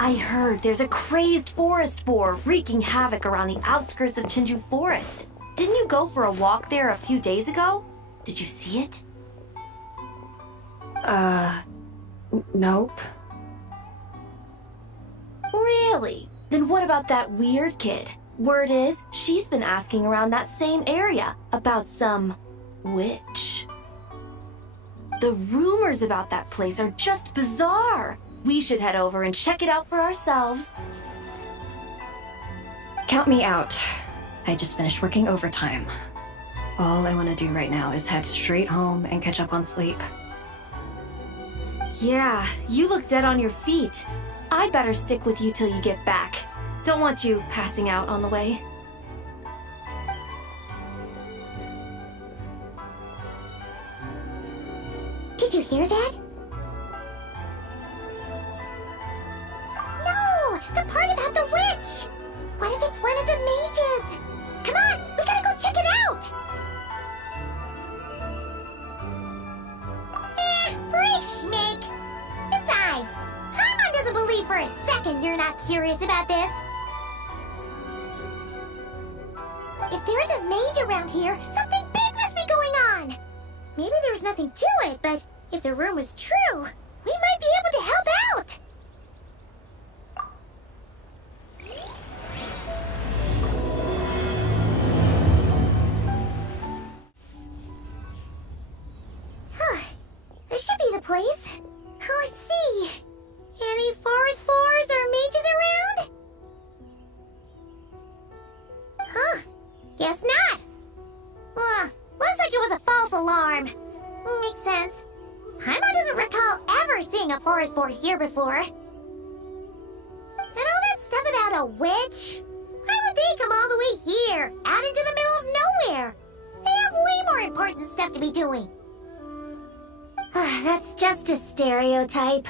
I heard there's a crazed forest boar wreaking havoc around the outskirts of Chinju Forest. Didn't you go for a walk there a few days ago? Did you see it? Nope. Really? Then what about that weird kid? Word is, she's been asking around that same area about some witch. The rumors about that place are just bizarre. We should head over and check it out for ourselves. Count me out. I just finished working overtime. All I want to do right now is head straight home and catch up on sleep. Yeah, you look dead on your feet. I'd better stick with you till you get back. Don't want you passing out on the way. Did you hear that? No! The part about the witch! What if it's one of the mages? Come on! We gotta go check it out! Break, Snake! Besides, Paimon doesn't believe for a second you're not curious about this. If there's a mage around here, something big must be going on! Maybe there's nothing to it, but if the rumor's true, we might be able to help out! This should be the place. Let's see. Any forest boars or mages around? Huh. Guess not. Looks like it was a false alarm. Makes sense. Paimon doesn't recall ever seeing a forest boar here before. And all that stuff about a witch? Why would they come all the way here, out into the middle of nowhere? They have way more important stuff to be doing. That's just a stereotype.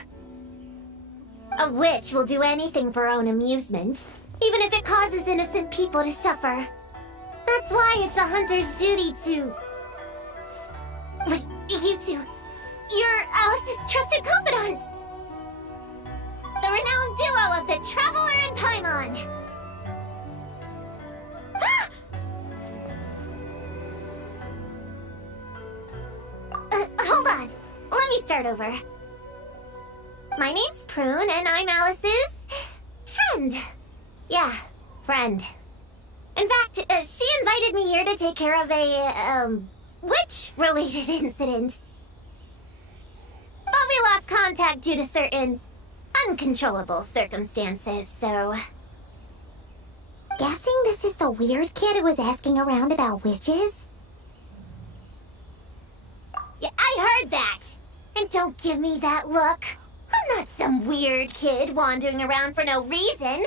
A witch will do anything for her own amusement, even if it causes innocent people to suffer. That's why it's a hunter's duty to... Wait, you two. You're Alice's trusted confidants. The renowned duo of the Traveler and Paimon. Hold on. Let me start over. My name's Prune, and I'm Alice's friend. Yeah, friend. In fact, she invited me here to take care of a, witch-related incident. But we lost contact due to certain uncontrollable circumstances, so... Guessing this is the weird kid who was asking around about witches? Yeah, I heard that! And don't give me that look. I'm not some weird kid wandering around for no reason.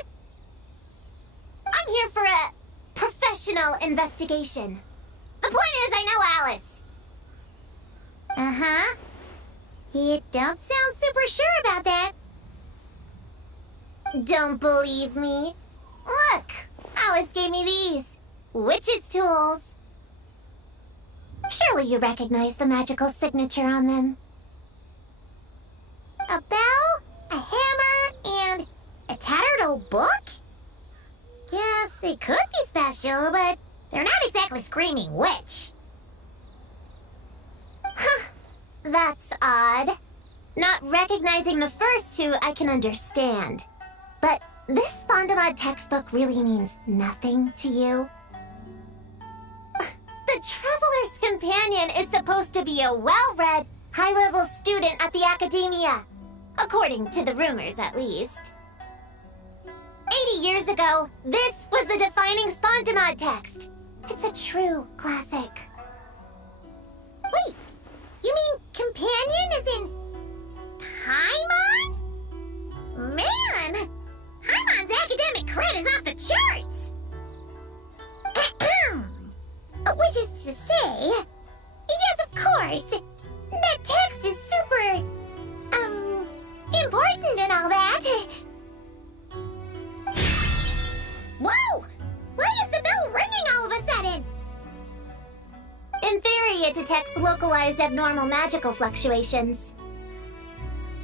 I'm here for a professional investigation. The point is, I know Alice. Uh-huh. You don't sound super sure about that. Don't believe me? Look, Alice gave me these. Witch's tools. Surely you recognize the magical signature on them. A bell, a hammer, and a tattered old book? Guess they could be special, but they're not exactly screaming witch. Huh, that's odd. Not recognizing the first two I can understand. But this Spondamod textbook really means nothing to you? The Traveler's Companion is supposed to be a well-read, high-level student at the Academia. According to the rumors, at least. 80 years ago, this was the defining Spondamod text. It's a true classic. Wait, you mean companion as in Paimon? Man, Paimon's academic cred is off the charts. Which is to say, yes, of course, that text is super, important and all that. Whoa! Why is the bell ringing all of a sudden? In theory, it detects localized abnormal magical fluctuations.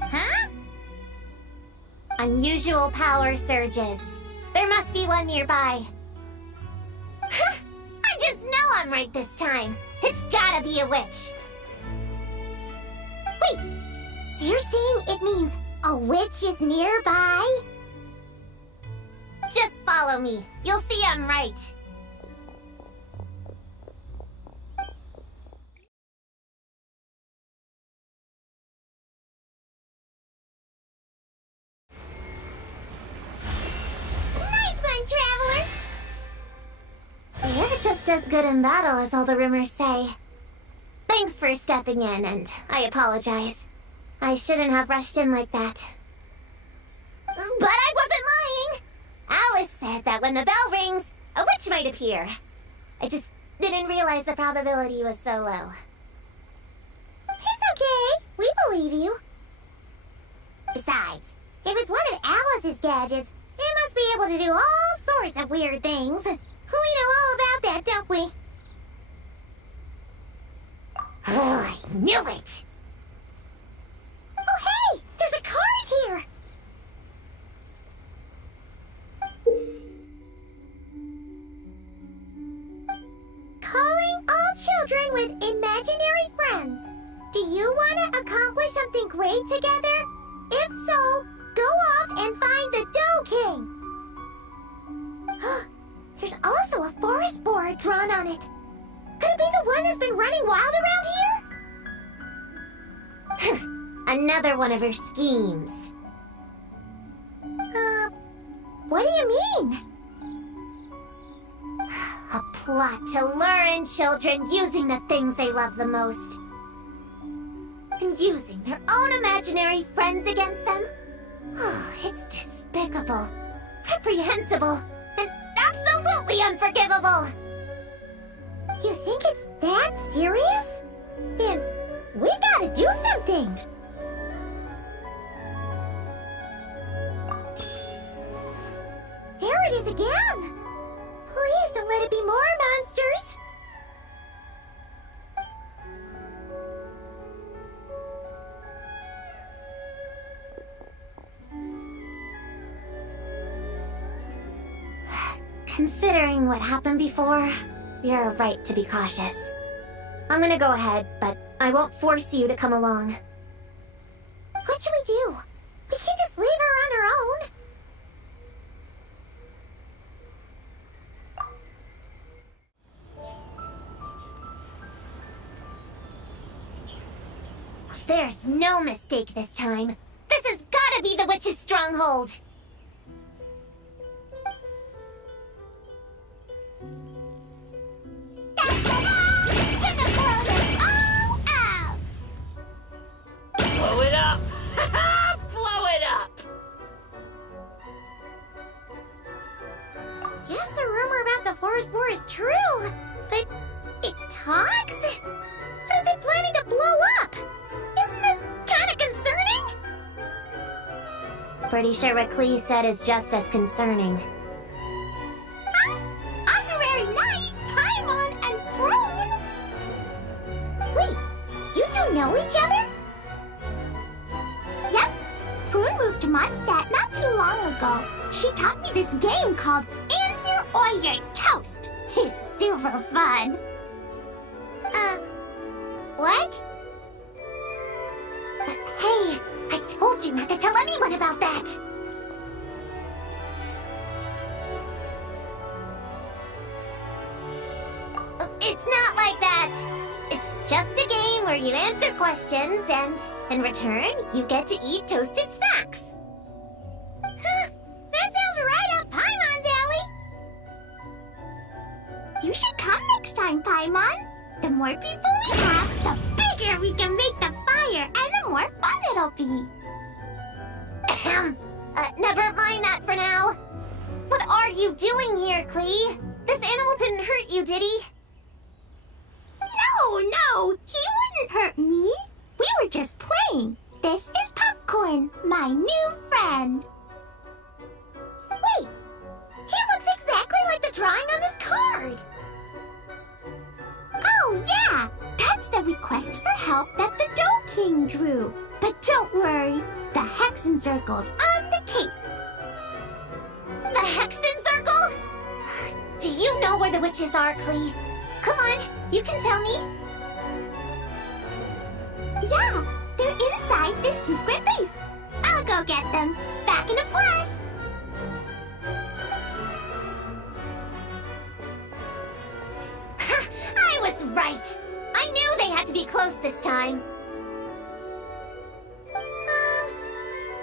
Huh? Unusual power surges. There must be one nearby. I just know I'm right this time. It's gotta be a witch. Wait, so you're saying it means a witch is nearby? Just follow me. You'll see I'm right. Nice one, Traveler! You're just as good in battle as all the rumors say. Thanks for stepping in, and I apologize. I shouldn't have rushed in like that. But I wasn't lying! Alice said that when the bell rings, a witch might appear. I just didn't realize the probability was so low. It's okay. We believe you. Besides, if it's one of Alice's gadgets, it must be able to do all sorts of weird things. We know all about that, don't we? Oh, I knew it! Oh, hey! There's a card here! Calling all children with imaginary friends. Do you want to accomplish something great together? If so, go off and find the Dough King. There's also a forest board drawn on it. Could it be the one that's been running wild around here? Another one of her schemes. What do you mean? A plot to lure in children using the things they love the most. And using their own imaginary friends against them. Oh, it's despicable, reprehensible, and absolutely unforgivable. You think it's that serious? Then we gotta do something. There it is again. Please don't let it be more monsters. Considering what happened before, you're right to be cautious. I'm gonna go ahead, but I won't force you to come along. What should we do? We can't just leave her on her own. There's no mistake this time. This has gotta be the witch's stronghold. Blow it up! Blow it up! Guess the rumor about the forest boar is true, but it talks? What is it planning to blow up? Isn't this kind of concerning? Pretty sure what Klee said is just as concerning. Honorary Knight, Paimon, and Prune? Wait, you two know each other? Yep. Prune moved to Mondstadt not too long ago. She taught me this game called Answer or You're Toast. It's super fun. What? Hey, I told you not to tell anyone about that. It's not like that. It's just a game where you answer questions and, in return, you get to eat toasted snacks. Huh, that sounds right up Paimon's alley. You should come next time, Paimon. The more people we have, the bigger we can make the fire, and the more fun it'll be. Never mind that for now. What are you doing here, Klee? This animal didn't hurt you, did he? No, he wouldn't hurt me. We were just playing. This is Popcorn, my new friend. Wait, he looks exactly like the drawing on this card. Oh, yeah! That's the request for help that the Dough King drew. But don't worry, the Hexenzirkel's on the case. Hexenzirkel? Do you know where the witches are, Klee? Come on, you can tell me. Yeah, they're inside the secret base. I'll go get them. Back in a flash. I was right. I knew they had to be close this time.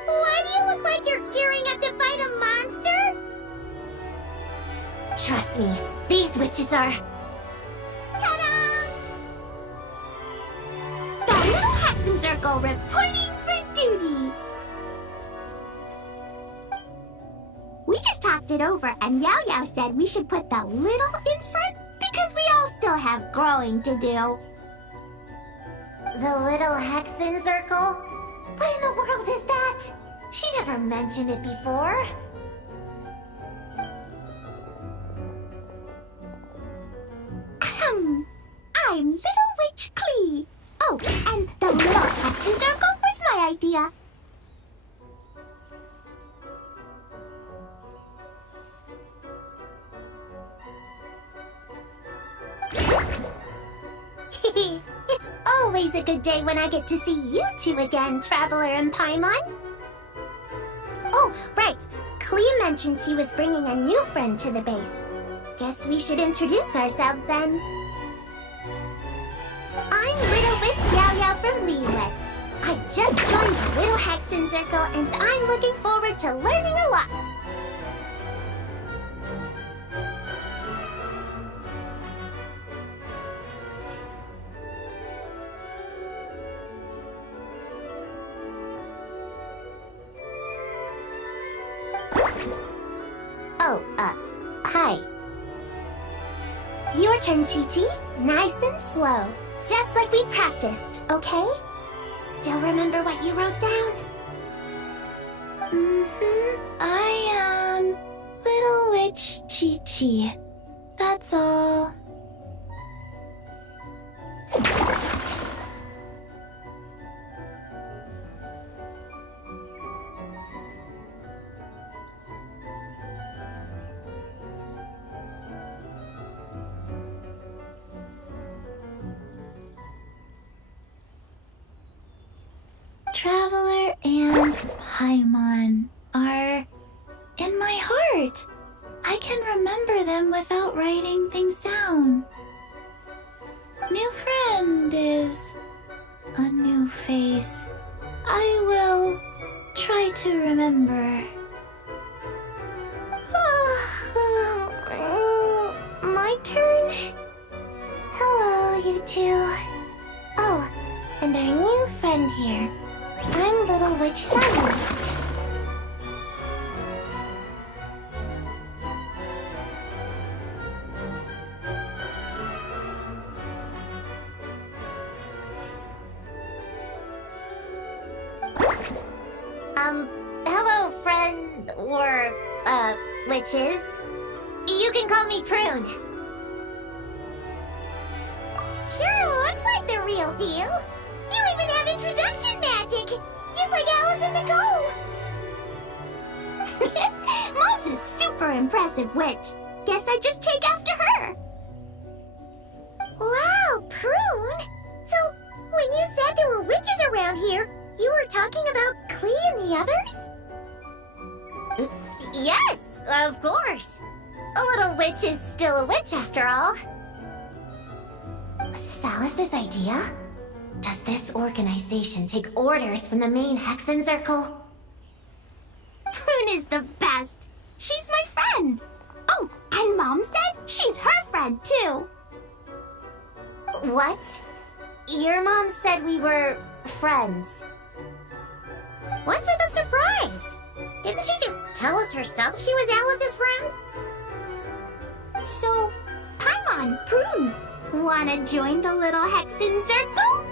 Why do you look like you're gearing up to fight a monster? Trust me, these witches are... Ta-da! The little Hexenzirkel reporting for duty. We just talked it over, and Yao Yao said we should put the little in front because we all still have growing to do. The little Hexenzirkel? What in the world is that? She never mentioned it before. I'm Little Witch Klee. Oh, and the little Hexenzirkel was my idea. It's always a good day when I get to see you two again, Traveler and Paimon. Oh, right. Klee mentioned she was bringing a new friend to the base. Guess we should introduce ourselves then. I'm Little Witch Yao Yao from Liyue. I just joined the Little Hexenzirkel and I'm looking forward to learning a lot. Oh, hi. Your turn, Chi-Chi. Nice and slow. Just like we practiced, okay? Still remember what you wrote down? I am Little Witch Chi-Chi. That's all. Traveler and Paimon are in my heart. I can remember them without writing things down. New friend is a new face. I will try to remember. My turn? Hello, you two. Oh, and our new friend here. I'm Little Witch Sunny. Hello, friend, or, witches. You can call me Prune. Sure looks like the real deal. You even have introduction magic, just like Alice in the Cove. Mom's a super impressive witch. Guess I just take after her. Wow, Prune. So, when you said there were witches around here, you were talking about Klee and the others? Yes, of course. A little witch is still a witch after all. Was this Alice's idea? Does this organization take orders from the main Hexenzirkel? Prune is the best. She's my friend. Oh, and Mom said she's her friend too. What? Your mom said we were friends. What's with the surprise? Didn't she just tell us herself she was Alice's friend? So, Paimon, Prune, wanna join the little Hexenzirkel?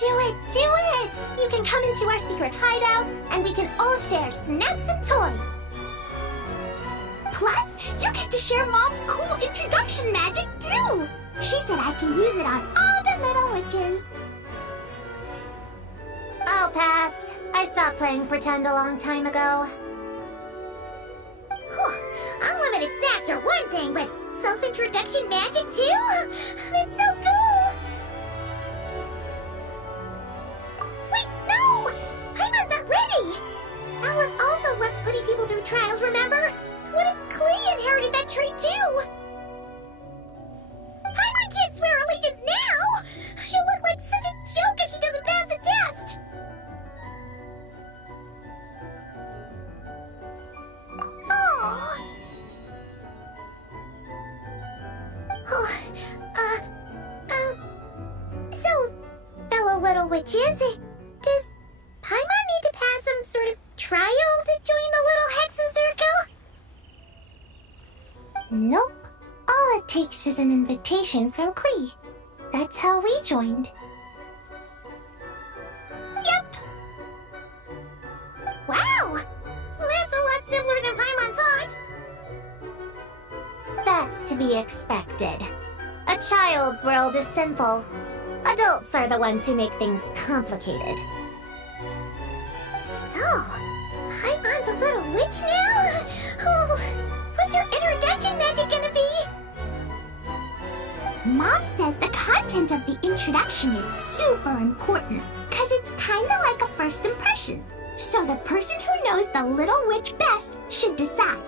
Do it, do it! You can come into our secret hideout, and we can all share snacks and toys. Plus, you get to share Mom's cool introduction magic, too! She said I can use it on all the little witches. I'll pass. I stopped playing pretend a long time ago. unlimited snacks are one thing, but self-introduction magic too? That's so cool! Wait, no! Paimon's not ready! Alice also loves putting people through trials, remember? What if Klee inherited that trait too? Paimon can't swear allegiance now! She'll look like such a joke if she doesn't pass the test! Oh. So, fellow little witches, does Paimon need to pass some sort of trial to join the little Hexenzirkel? Nope. All it takes is an invitation from Klee. That's how we joined. Yep. Wow! That's a lot simpler than Paimon thought. That's to be expected. A child's world is simple. Adults are the ones who make things complicated. So, Paimon's a little witch now? Oh, what's her introduction magic gonna be? Mom says the content of the introduction is super important, because it's kind of like a first impression. So the person who knows the little witch best should decide.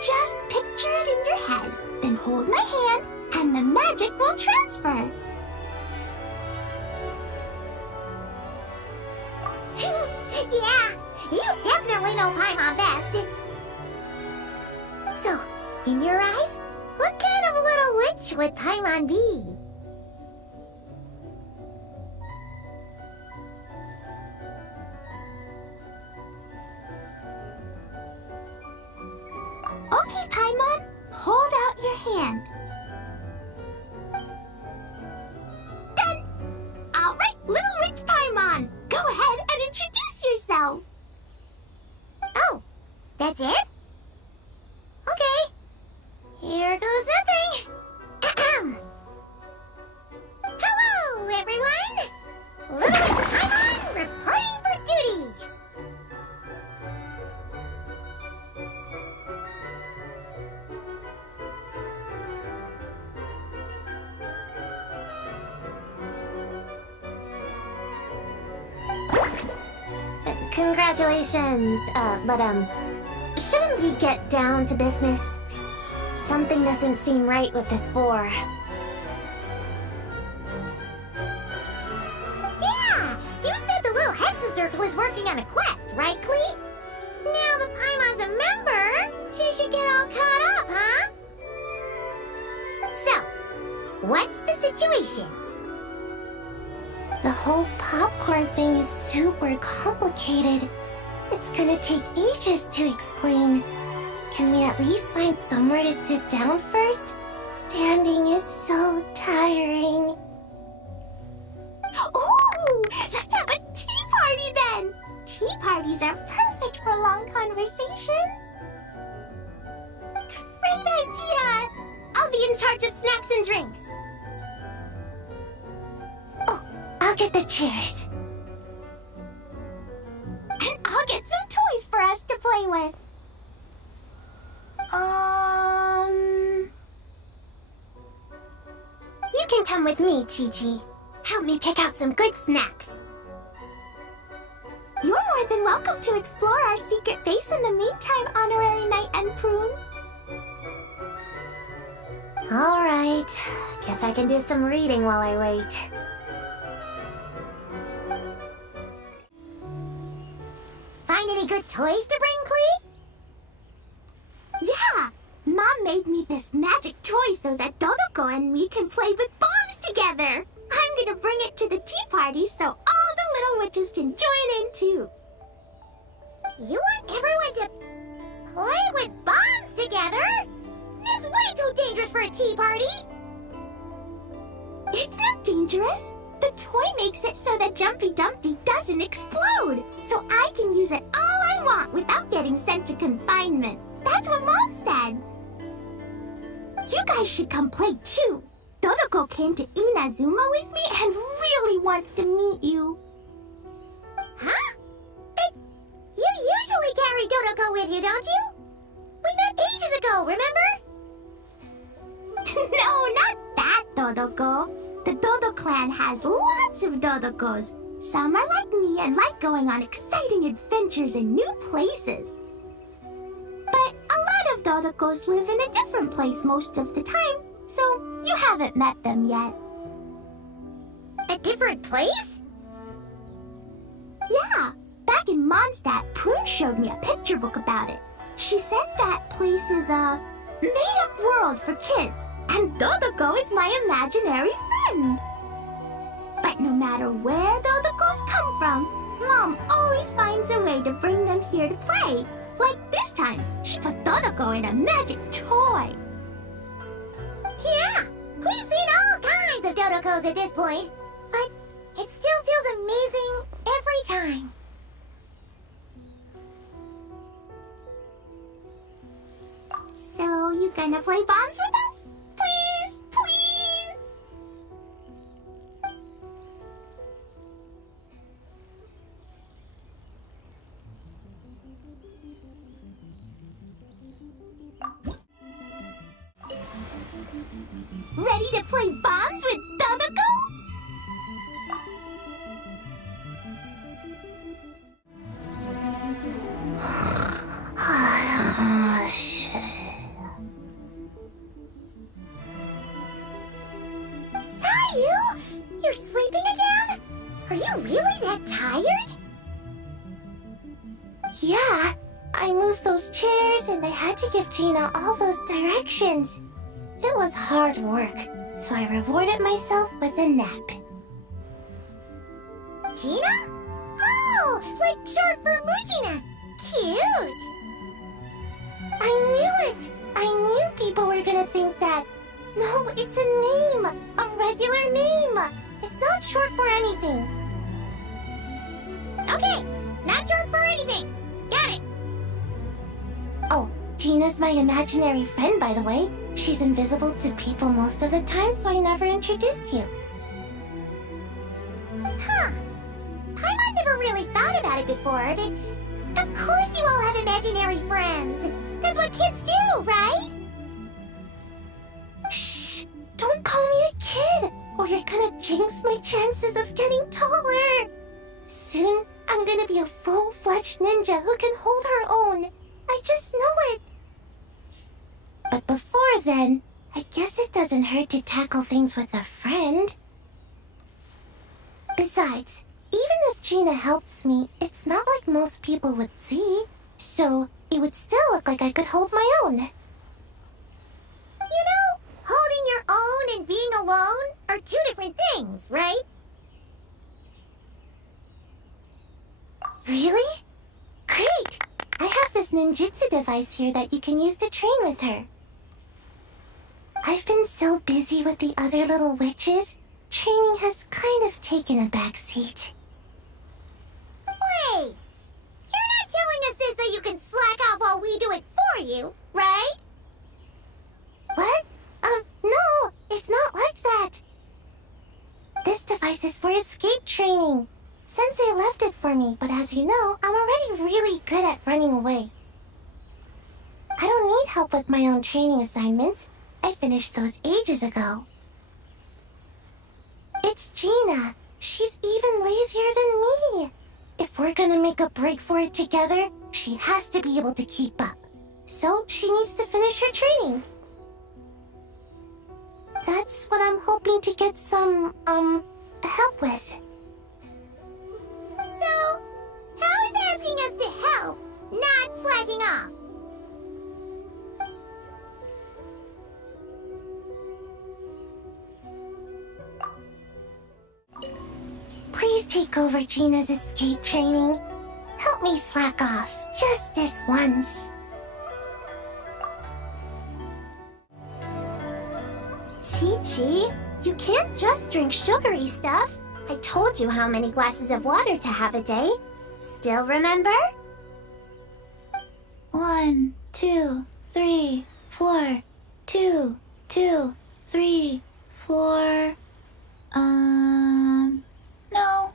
Just picture it in your head, then hold my hand, and the magic will transfer. Yeah, you definitely know Paimon best. So, in your eyes, what kind of little witch would Paimon be? Okay, Paimon, hold out your hand. Done! All right, little witch Paimon, go ahead and introduce yourself. Oh, that's it? Okay. Here goes nothing. Ahem. Hello, everyone! Little Witch Paimon reporting for duty! Congratulations, shouldn't we get down to business? Something doesn't seem right with this boar. Yeah! You said the little Hexenzirkel is working on a quest, right, Klee? Now that Paimon's a member, she should get all caught up, huh? So, what's the situation? The whole popcorn thing is super complicated. It's gonna take ages to explain. Can we at least find somewhere to sit down first? Standing is so tiring. Ooh! Let's have a tea party then! Tea parties are perfect for long conversations. Great idea! I'll be in charge of snacks and drinks. Oh, I'll get the chairs. And I'll get some toys for us to play with. You can come with me, Chi-Chi. Help me pick out some good snacks. You're more than welcome to explore our secret base in the meantime, Honorary Knight and Prune. All right. Guess I can do some reading while I wait. Find any good toys to bring, Klee? Yeah! Mom made me this magic toy so that Dodoko and me can play with bombs together. I'm gonna bring it to the tea party so all the little witches can join in too. You want everyone to play with bombs together? That's way too dangerous for a tea party. It's not dangerous. The toy makes it so that Jumpy Dumpty doesn't explode. So I can use it all I want without getting sent to confinement. That's what Mom said. You guys should come play too. Dodoko came to Inazuma with me and really wants to meet you. Huh? But you usually carry Dodoko with you, don't you? Dodoko, remember? No, not that Dodoko. The Dodo clan has lots of Dodokos. Some are like me and like going on exciting adventures in new places. But a lot of Dodokos live in a different place most of the time, so you haven't met them yet. A different place? Yeah. Back in Mondstadt, Prune showed me a picture book about it. She said that place is a made-up world for kids, and Dodoko is my imaginary friend. But no matter where Dodokos come from, Mom always finds a way to bring them here to play. Like this time, she put Dodoko in a magic toy. Yeah, we've seen all kinds of Dodokos at this point, but it still feels amazing every time. So, you gonna play bombs with us? Please, please! Ready to play bombs with Dodoko? Sayu, you're sleeping again? Are you really that tired? Yeah, I moved those chairs and I had to give Gina all those directions. It was hard work, so I rewarded myself with a nap. Gina? Oh, like short for Mujina. Cute. I knew it. I knew people were gonna think that. No, it's a name. A regular name. It's not short for anything. Okay, not short for anything. Got it. Oh, Gina's my imaginary friend, by the way. She's invisible to people most of the time, so I never introduced you. Huh. Paimon never really thought about it before, but of course you all have imaginary friends. That's what kids do, right? Shh! Don't call me a kid, or you're gonna jinx my chances of getting taller. Soon, I'm gonna be a full-fledged ninja who can hold her own. I just know it. But before then, I guess it doesn't hurt to tackle things with a friend. Besides, even if Gina helps me, it's not like most people would see. So, it would still look like I could hold my own. You know, holding your own and being alone are two different things, right? Really? Great! I have this ninjutsu device here that you can use to train with her. I've been so busy with the other little witches, training has kind of taken a backseat. Wait! You're not telling us this so you can slack off while we do it for you, right? What? No, it's not like that. This device is for escape training. Sensei left it for me, but as you know, I'm already really good at running away. I don't need help with my own training assignments. I finished those ages ago. It's Gina. She's even lazier than me. If we're gonna make a break for it together, she has to be able to keep up. So she needs to finish her training. That's what I'm hoping to get some, help with. So, how is asking us to help not slacking off? Please take over Gina's escape training. Help me slack off, just this once. Chi-Chi, you can't just drink sugary stuff. I told you how many glasses of water to have a day. Still remember? 1, 2, 3, 4. 2, 2, 3, 4. No.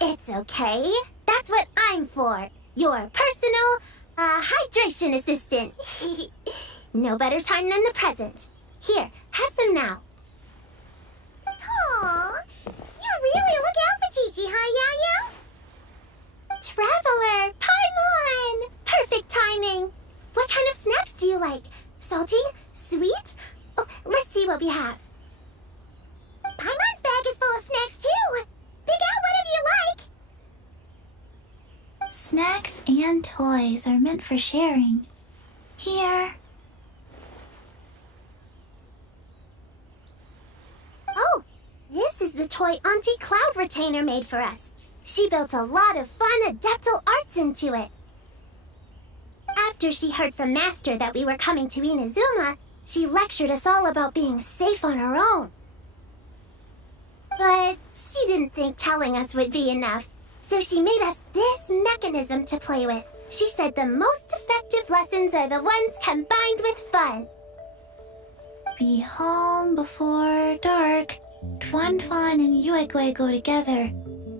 It's okay. That's what I'm for. Your personal Hydration assistant. No better time than the present. Here, have some now. Aw, you really look out for Chi-Chi, huh, Yao Yao? Traveler, Paimon! Perfect timing. What kind of snacks do you like? Salty? Sweet? Oh, let's see what we have. Paimon's bag is full of snacks, too. Pick out whatever you like. Snacks and toys are meant for sharing. Here. Oh, this is the toy Auntie Cloud Retainer made for us. She built a lot of fun adeptal arts into it. After she heard from Master that we were coming to Inazuma, she lectured us all about being safe on our own. But she didn't think telling us would be enough, so she made us this mechanism to play with. She said the most effective lessons are the ones combined with fun. Be home before dark. Tuan Tuan and Yuegui go together.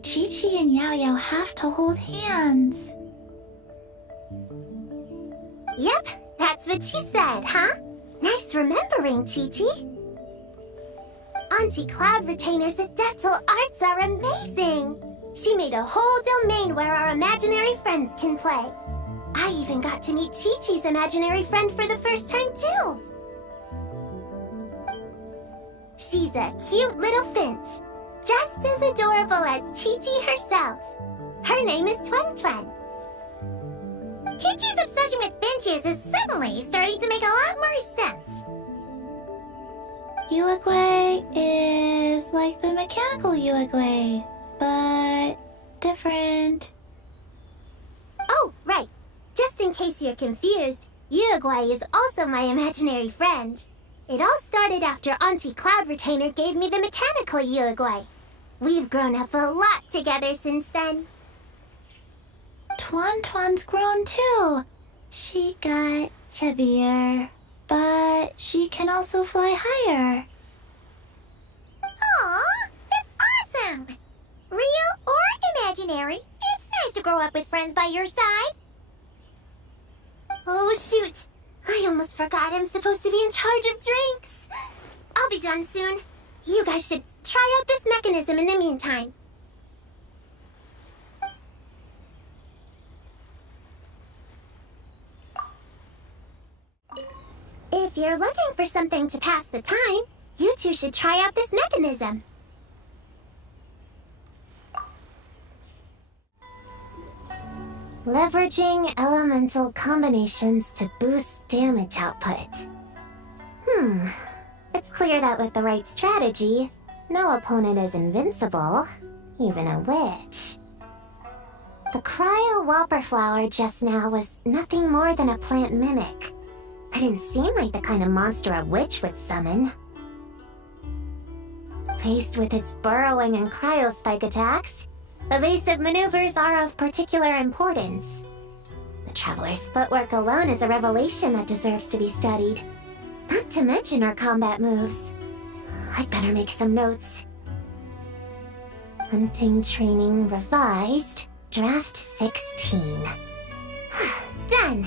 Chi-Chi and Yao Yao have to hold hands. Yep, that's what she said, huh? Nice remembering, Chi-Chi. Auntie Cloud Retainer's adeptal arts are amazing. She made a whole domain where our imaginary friends can play. I even got to meet Chi-Chi's imaginary friend for the first time, too. She's a cute little finch, just as adorable as Chi-Chi herself. Her name is Tuan Tuan. Chi-Chi's obsession with finches is suddenly starting to make a lot more sense. Yuegui is like the mechanical Yuegui, but different. Oh, right. Just in case you're confused, Yuegui is also my imaginary friend. It all started after Auntie Cloud Retainer gave me the mechanical Yuegui. We've grown up a lot together since then. Tuan Tuan's grown too. She got chubbier, but she can also fly higher. Aw, that's awesome! Real or imaginary, it's nice to grow up with friends by your side. Oh, shoot. I almost forgot I'm supposed to be in charge of drinks. I'll be done soon. You guys should try out this mechanism in the meantime. If you're looking for something to pass the time, you two should try out this mechanism. Leveraging elemental combinations to boost damage output. It's clear that with the right strategy, no opponent is invincible, even a witch. The cryo whopper flower just now was nothing more than a plant mimic. It didn't seem like the kind of monster a witch would summon. Faced with its burrowing and cryospike attacks, evasive maneuvers are of particular importance. The Traveler's footwork alone is a revelation that deserves to be studied. Not to mention her combat moves. I'd better make some notes. Hunting Training Revised, Draft 16. Done!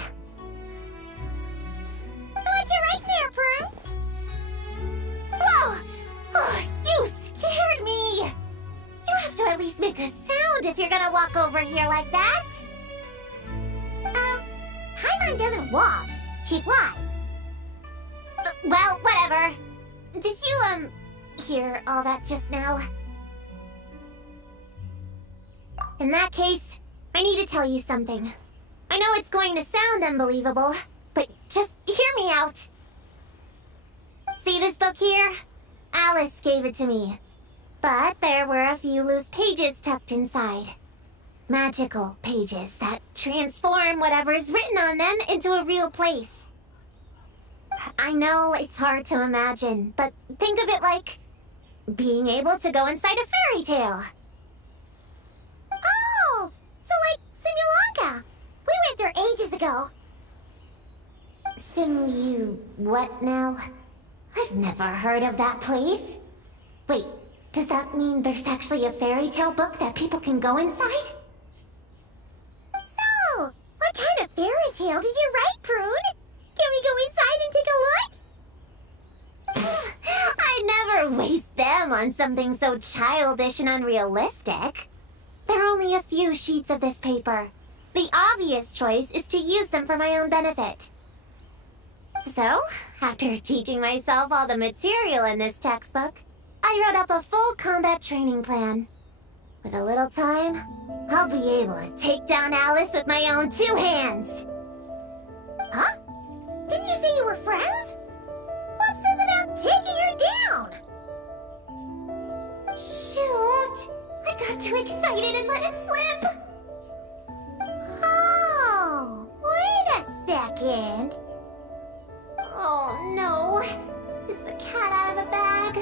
What'd you write there, Prune? Whoa! Oh, you scared me! You have to at least make a sound if you're gonna walk over here like that. Paimon doesn't walk. She flies. Well, whatever. Did you, hear all that just now? In that case, I need to tell you something. I know it's going to sound unbelievable, but just hear me out. See this book here? Alice gave it to me. But there were a few loose pages tucked inside. Magical pages that transform whatever's written on them into a real place. I know it's hard to imagine, but think of it like being able to go inside a fairy tale. Oh! So like Simulanka! We went there ages ago. Simu... what now? I've never heard of that place. Wait, does that mean there's actually a fairy tale book that people can go inside? So, what kind of Fairy tale, did you write, Prune? Can we go inside and take a look? I never waste them on something so childish and unrealistic. There are only a few sheets of this paper. The obvious choice is to use them for my own benefit. So, after teaching myself all the material in this textbook, I wrote up a full combat training plan. With a little time, I'll be able to take down Alice with my own 2 hands. Huh? Didn't you say you were friends? What's this about taking her down? Shoot! I got too excited and let it slip. Oh, wait a second. Oh no, is the cat out of the bag?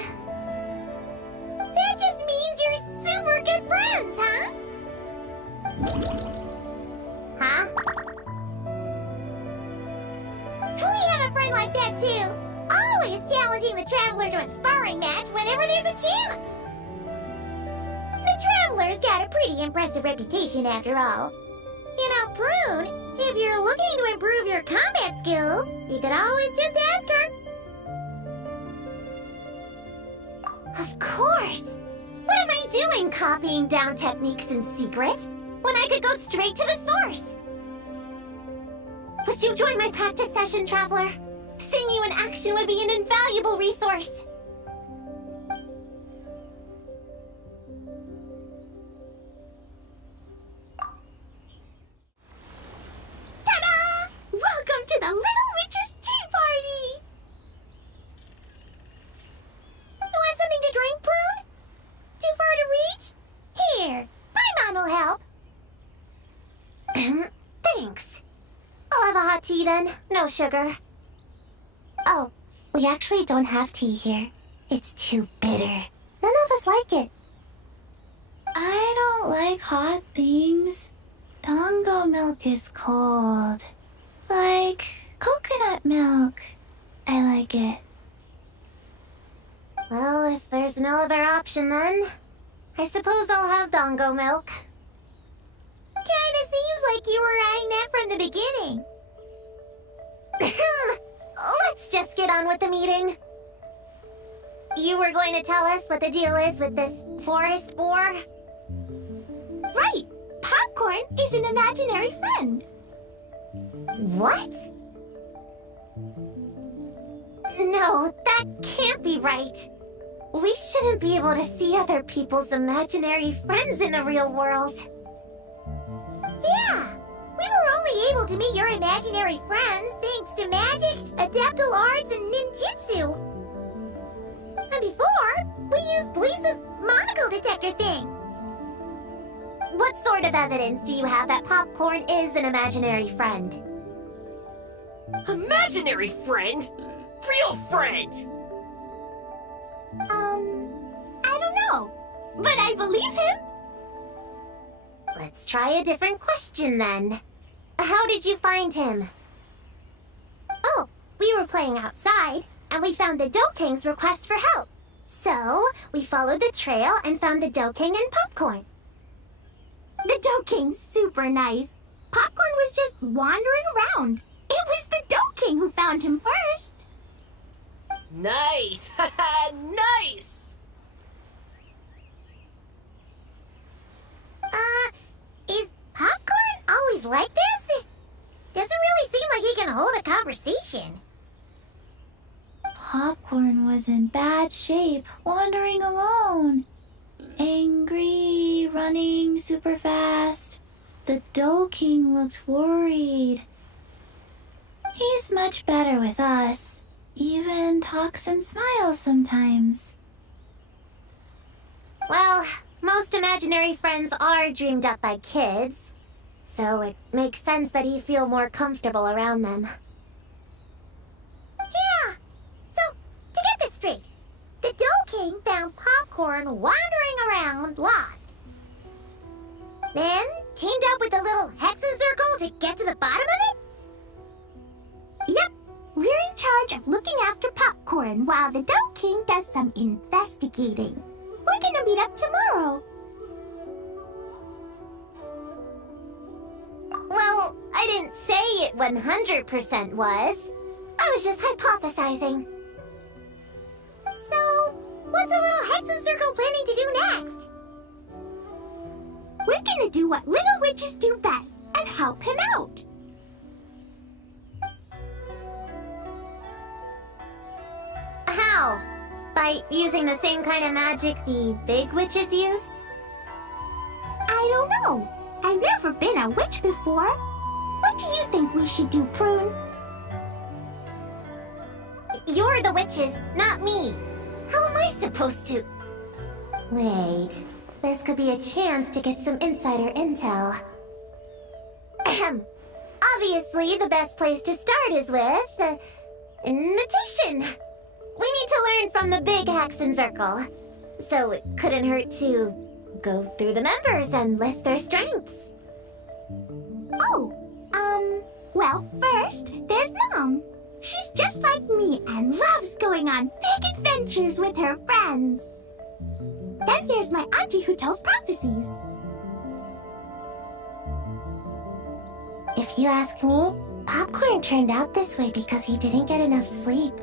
That just means you're super good friends, huh? Huh? We have a friend like that too. Always challenging the Traveler to a sparring match whenever there's a chance. The Traveler's got a pretty impressive reputation after all. You know, Prune, if you're looking to improve your combat skills, you could always just ask her. Of course! What am I doing copying down techniques in secret, when I could go straight to the source? Would you join my practice session, Traveler? Seeing you in action would be an invaluable resource. Ta-da! Welcome to the Little Witch's Tea Party! You want something to drink, Prune? Too far to reach? Here, my mom will help. Thanks. I'll have a hot tea then. No sugar. Oh, we actually don't have tea here. It's too bitter. None of us like it. I don't like hot things. Dango milk is cold. Like coconut milk. I like it. Well, if there's no other option then, I suppose I'll have Dango milk. Kinda seems like you were eyeing that from the beginning. Let's just get on with the meeting. You were going to tell us what the deal is with this forest boar? Right! Popcorn is an imaginary friend. What? No, that can't be right. We shouldn't be able to see other people's imaginary friends in the real world. Yeah, we were only able to meet your imaginary friends thanks to magic, adaptal arts, and ninjutsu. And before, we used Police's monocle detector thing. What sort of evidence do you have that Popcorn is an imaginary friend? Imaginary friend? Real friend! I don't know, but I believe him. Let's try a different question then. How did you find him? Oh, we were playing outside, and we found the Doking's request for help. So, we followed the trail and found the Doking and Popcorn. The Doking's super nice. Popcorn was just wandering around. It was the Doking who found him first. Nice! Nice! Is Popcorn always like this? Doesn't really seem like he can hold a conversation. Popcorn was in bad shape, wandering alone. Angry, running super fast. The Doking looked worried. He's much better with us. Even talks and smiles sometimes. Well, most imaginary friends are dreamed up by kids, so it makes sense that he'd feel more comfortable around them. Yeah, so to get this straight, the Doking found Popcorn wandering around lost. Then teamed up with the little Hexenzirkel to get to the bottom of it? Yep, we're in charge of looking after Popcorn while the Doking does some investigating. We're gonna meet up tomorrow. Well, I didn't say it 100% was. I was just hypothesizing. So, what's the little Hexenzirkel planning to do next? We're gonna do what little witches do best and help him out. How? By using the same kind of magic the big witches use? I don't know. I've never been a witch before. What do you think we should do, Prune? You're the witches, not me. How am I supposed to... Wait, this could be a chance to get some insider intel. Ahem. Obviously, the best place to start is with... invitation. We need to learn from the big Hexenzirkel. So it couldn't hurt to go through the members and list their strengths. Oh, well, first, there's Mom. She's just like me and loves going on big adventures with her friends. Then there's my auntie who tells prophecies. If you ask me, Popcorn turned out this way because he didn't get enough sleep.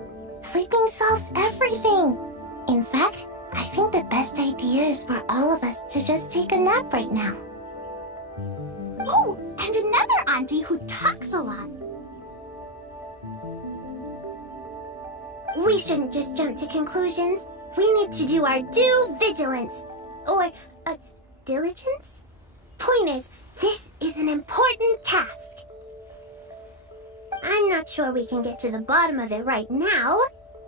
Sleeping solves everything. In fact, I think the best idea is for all of us to just take a nap right now. Oh, and another auntie who talks a lot. We shouldn't just jump to conclusions. We need to do our due vigilance. Or, diligence? Point is, this is an important task. I'm not sure we can get to the bottom of it right now,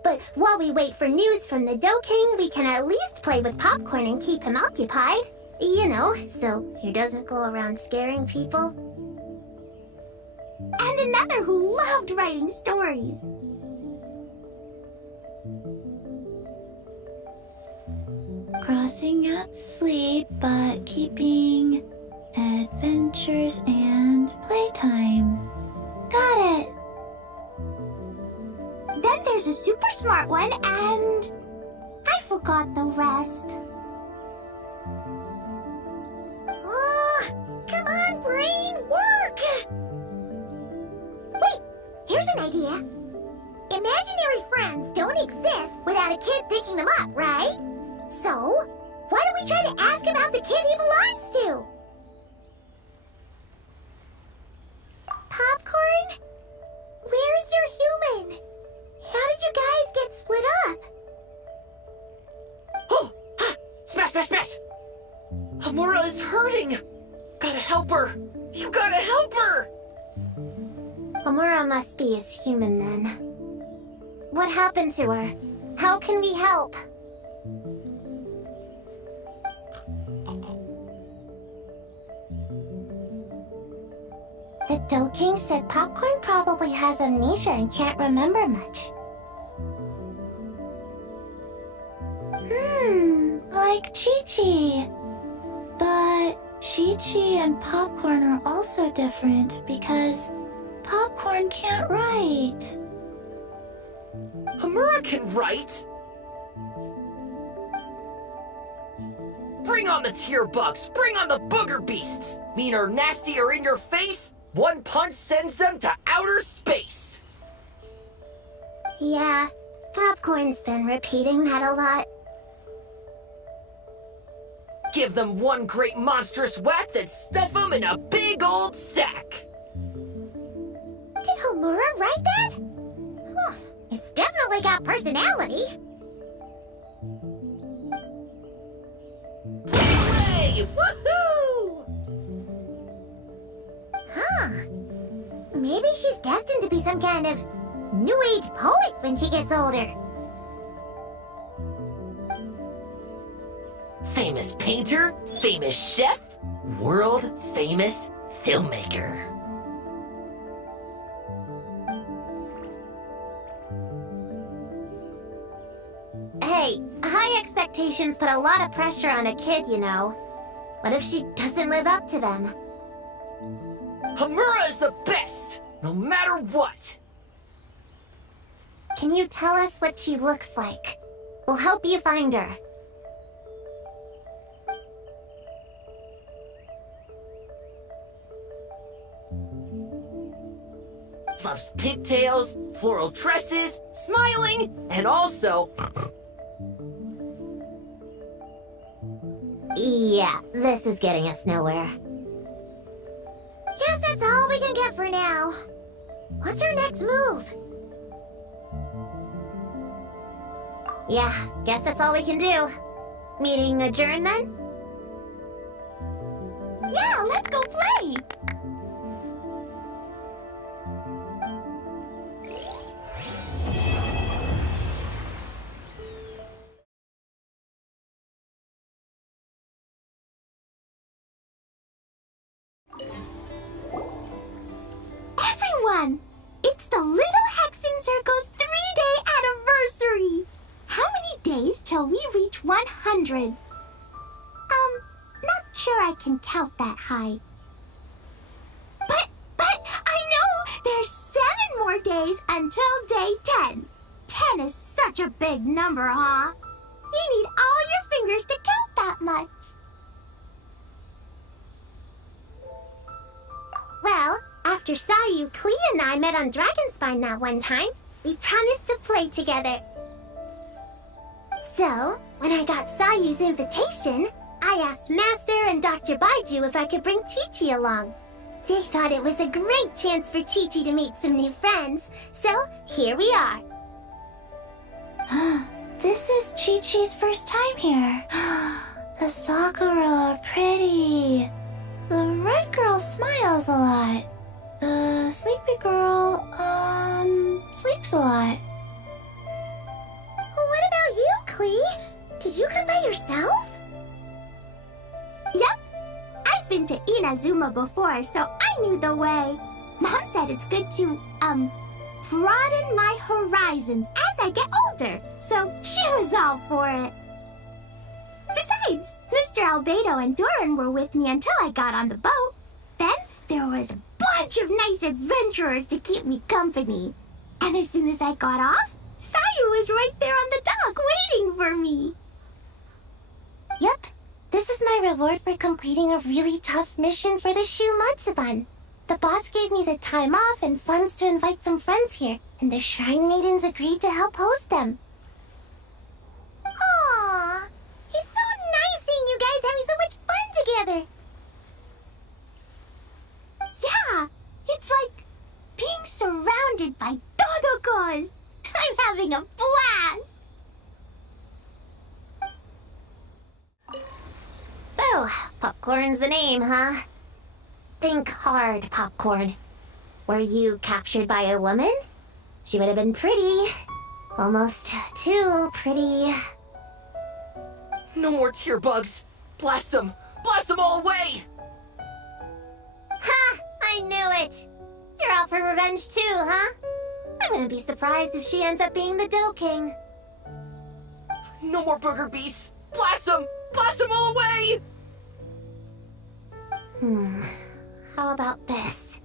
but while we wait for news from the Dough King, we can at least play with Popcorn and keep him occupied. You know, so he doesn't go around scaring people. And another who loved writing stories. Crossing out sleep, but keeping adventures and playtime. Got it. Then there's a super smart one, and I forgot the rest. Come on, brain, work! Wait, here's an idea. Imaginary friends don't exist without a kid picking them up, right? So, why don't we try to ask about the kid he belongs to? Popcorn? Where's your human? How did you guys get split up? Oh! Ha! Smash, smash, smash! Hamura is hurting! Gotta help her! You gotta help her! Amura must be his human then. What happened to her? How can we help? The Dough King said Popcorn probably has amnesia and can't remember much. Like Chi-Chi. But Chi-Chi and Popcorn are also different because Popcorn can't write. Hamura can write! Bring on the tear bugs! Bring on the booger beasts! Mean or nasty or in your face, one punch sends them to outer space! Yeah, Popcorn's been repeating that a lot. Give them one great monstrous whack, then stuff them in a big old sack! Did Homura write that? Huh, it's definitely got personality. Hooray! Woohoo! Huh. Maybe she's destined to be some kind of New Age poet when she gets older. Famous painter, famous chef, world famous filmmaker. Hey, high expectations put a lot of pressure on a kid, you know. What if she doesn't live up to them? Hamura is the best, no matter what. Can you tell us what she looks like? We'll help you find her. loves pigtails, floral dresses, smiling, and also... Yeah, this is getting us nowhere. Guess that's all we can get for now. What's our next move? Yeah, guess that's all we can do. Meeting adjourned then? Yeah, let's go play! Everyone! It's the Little Hexenzirkel's 3-day anniversary! How many days till we reach 100? Not sure I can count that high. But I know there's 7 more days until day 10. 10 is such a big number, huh? You need all your fingers to count that much. Well, after Sayu, Klee, and I met on Dragonspine that one time, we promised to play together. So, when I got Sayu's invitation, I asked Master and Dr. Baiju if I could bring Chi-Chi along. They thought it was a great chance for Chi-Chi to meet some new friends, so here we are. This is Chi-Chi's first time here. The Sakura are pretty. The red girl smiles a lot. The sleepy girl, sleeps a lot. What about you, Klee? Did you come by yourself? Yep. I've been to Inazuma before, so I knew the way. Mom said it's good to, broaden my horizons as I get older, so she was all for it. Besides, Mr. Albedo and Doran were with me until I got on the boat. Then there was a bunch of nice adventurers to keep me company. And as soon as I got off, Sayu was right there on the dock waiting for me. Yep. This is my reward for completing a really tough mission for the Shu Matsuban. The boss gave me the time off and funds to invite some friends here, and the Shrine Maidens agreed to help host them. Aww, it's so nice seeing you guys having so much fun together. Yeah, it's like being surrounded by Dodokos. I'm having a blast. So, popcorn's the name, huh? Think hard, popcorn. Were you captured by a woman? She would have been pretty. Almost too pretty. No more tear bugs. Blast them! Blast them all away! Ha! I knew it! You're out for revenge too, huh? I wouldn't be surprised if she ends up being the Dough King. No more booger beasts! Blast them! Blast them all away! How about this?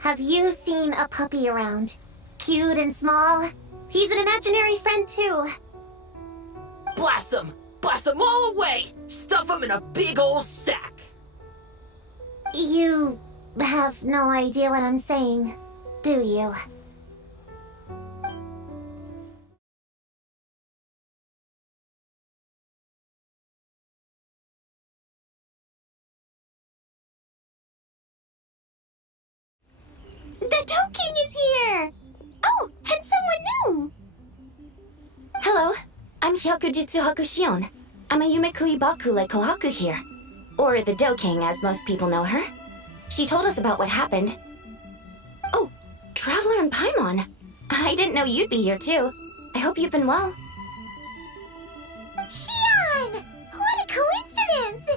Have you seen a puppy around? Cute and small? He's an imaginary friend too. Blast them! Blast them all away! Stuff them in a big old sack! You have no idea what I'm saying, do you? The Dough King is here! Oh, and someone new! Hello, I'm Hyakujitsu Hakushion. I'm a Yumekui Baku like Kohaku here. Or the Dough King, as most people know her. She told us about what happened. Oh, Traveler and Paimon. I didn't know you'd be here too. I hope you've been well. Shion! What a coincidence!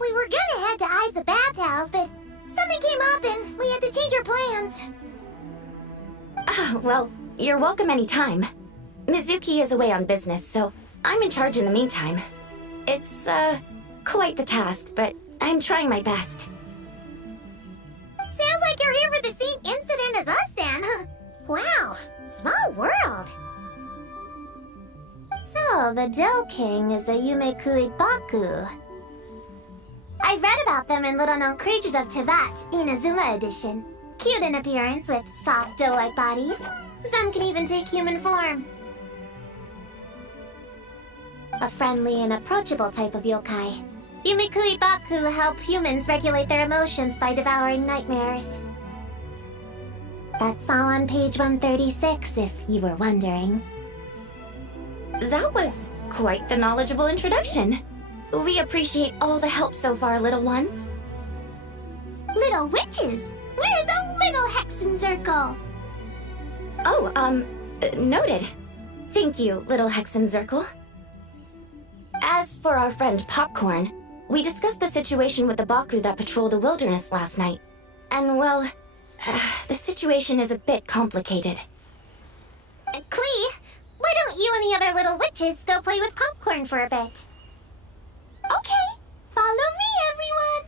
We were gonna head to Aiza Bathhouse, but something came up and we had to change our plans. Well, you're welcome anytime. Mizuki is away on business, so I'm in charge in the meantime. It's, quite the task, but I'm trying my best. Sounds like you're here for the same incident as us then. Wow, small world. So, the Dough King is a Yumekui Baku. I read about them in Little Known Creatures of Tevat, Inazuma edition. cute in appearance with soft dough-like bodies. Some can even take human form. A friendly and approachable type of yokai. Yumikui Baku help humans regulate their emotions by devouring nightmares. That's all on page 136, if you were wondering. That was quite the knowledgeable introduction. We appreciate all the help so far, little ones. Little witches! We're the little Hexenzirkel! Oh, noted. Thank you, little Hexenzirkel. As for our friend Popcorn, we discussed the situation with the Baku that patrol the wilderness last night. And, well, the situation is a bit complicated. Klee, why don't you and the other little witches go play with Popcorn for a bit? Okay, follow me, everyone!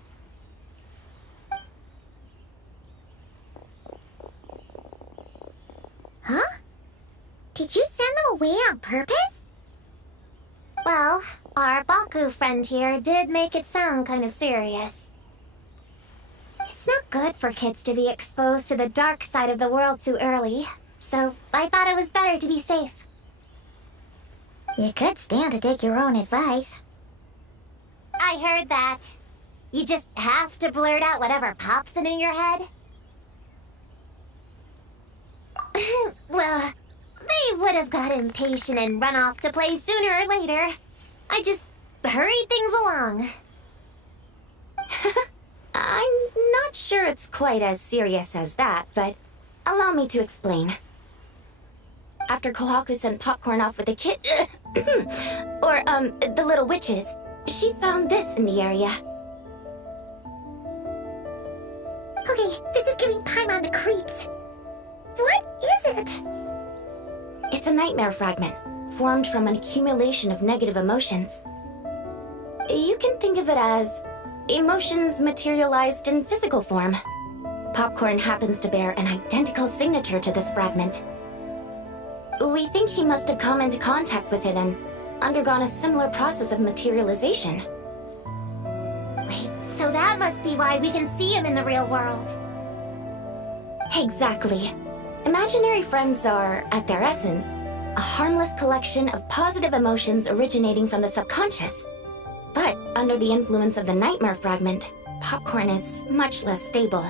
Huh? Did you send them away on purpose? Well, our Baku friend here did make it sound kind of serious. It's not good for kids to be exposed to the dark side of the world too early, so I thought it was better to be safe. You could stand to take your own advice. I heard that. You just have to blurt out whatever pops in your head. Well, they would have got impatient and run off to play sooner or later. I just hurried things along. I'm not sure it's quite as serious as that, but allow me to explain. After Kohaku sent Popcorn off with the kid, the little witches, she found this in the area. Okay, this is giving Paimon the creeps. What is it? It's a nightmare fragment, formed from an accumulation of negative emotions. You can think of it as emotions materialized in physical form. Popcorn happens to bear an identical signature to this fragment. We think he must have come into contact with it and undergone a similar process of materialization. Wait, so that must be why we can see him in the real world. Exactly. Imaginary friends are, at their essence, a harmless collection of positive emotions originating from the subconscious. But under the influence of the nightmare fragment, Popcorn is much less stable.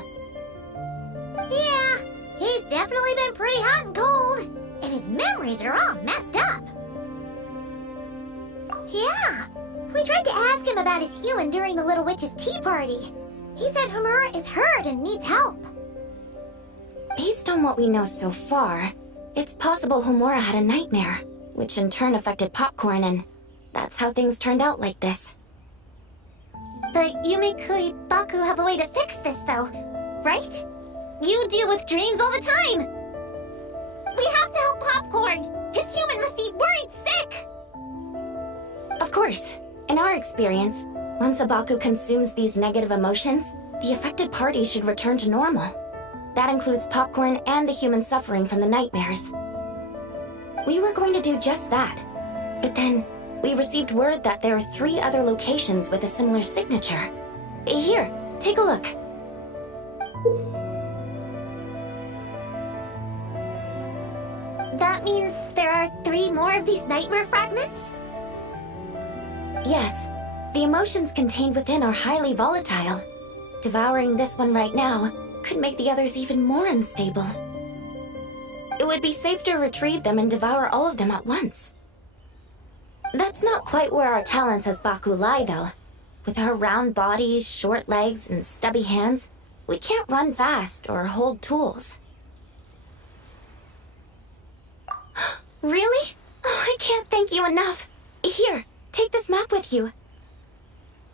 Yeah, he's definitely been pretty hot and cold, and his memories are all messed up. Yeah, we tried to ask him about his human during the Little Witch's tea party. He said Homura is hurt and needs help. Based on what we know so far, it's possible Homura had a nightmare, which in turn affected Popcorn, and that's how things turned out like this. The Yumikui Baku have a way to fix this, though, right? You deal with dreams all the time! We have to help Popcorn! His human must be worried sick! Of course. In our experience, once a Baku consumes these negative emotions, the affected party should return to normal. That includes Popcorn and the human suffering from the nightmares. We were going to do just that, but then we received word that there are 3 other locations with a similar signature. Here, take a look. That means there are 3 more of these nightmare fragments? Yes, the emotions contained within are highly volatile. Devouring this one right now could make the others even more unstable. It would be safe to retrieve them and devour all of them at once. That's not quite where our talents as Baku lie, though. With our round bodies, short legs, and stubby hands, we can't run fast or hold tools. Really? Oh, I can't thank you enough. Here, take this map with you.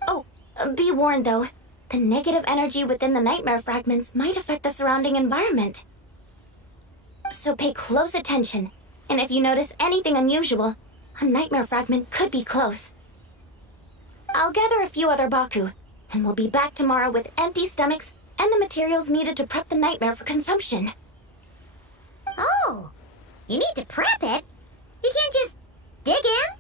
Oh, be warned, though. The negative energy within the nightmare fragments might affect the surrounding environment. So pay close attention, and if you notice anything unusual, a nightmare fragment could be close. I'll gather a few other Baku, and we'll be back tomorrow with empty stomachs and the materials needed to prep the nightmare for consumption. Oh, you need to prep it? You can't just dig in?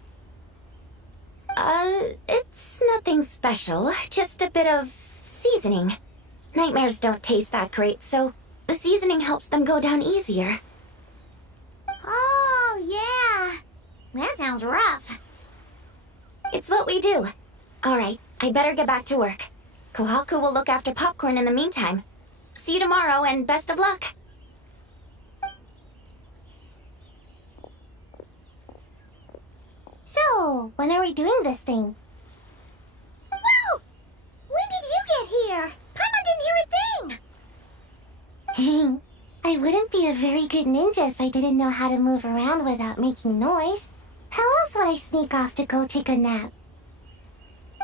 It's nothing special, just a bit of seasoning. Nightmares don't taste that great, so The seasoning helps them go down easier. Oh, yeah. That sounds rough. It's what we do. All right, I better get back to work. Kohaku will look after popcorn in the meantime. See you tomorrow, and best of luck. So, when are we doing this thing? Whoa! When did you get here? Paimon didn't hear a thing! I wouldn't be a very good ninja if I didn't know how to move around without making noise. How else would I sneak off to go take a nap?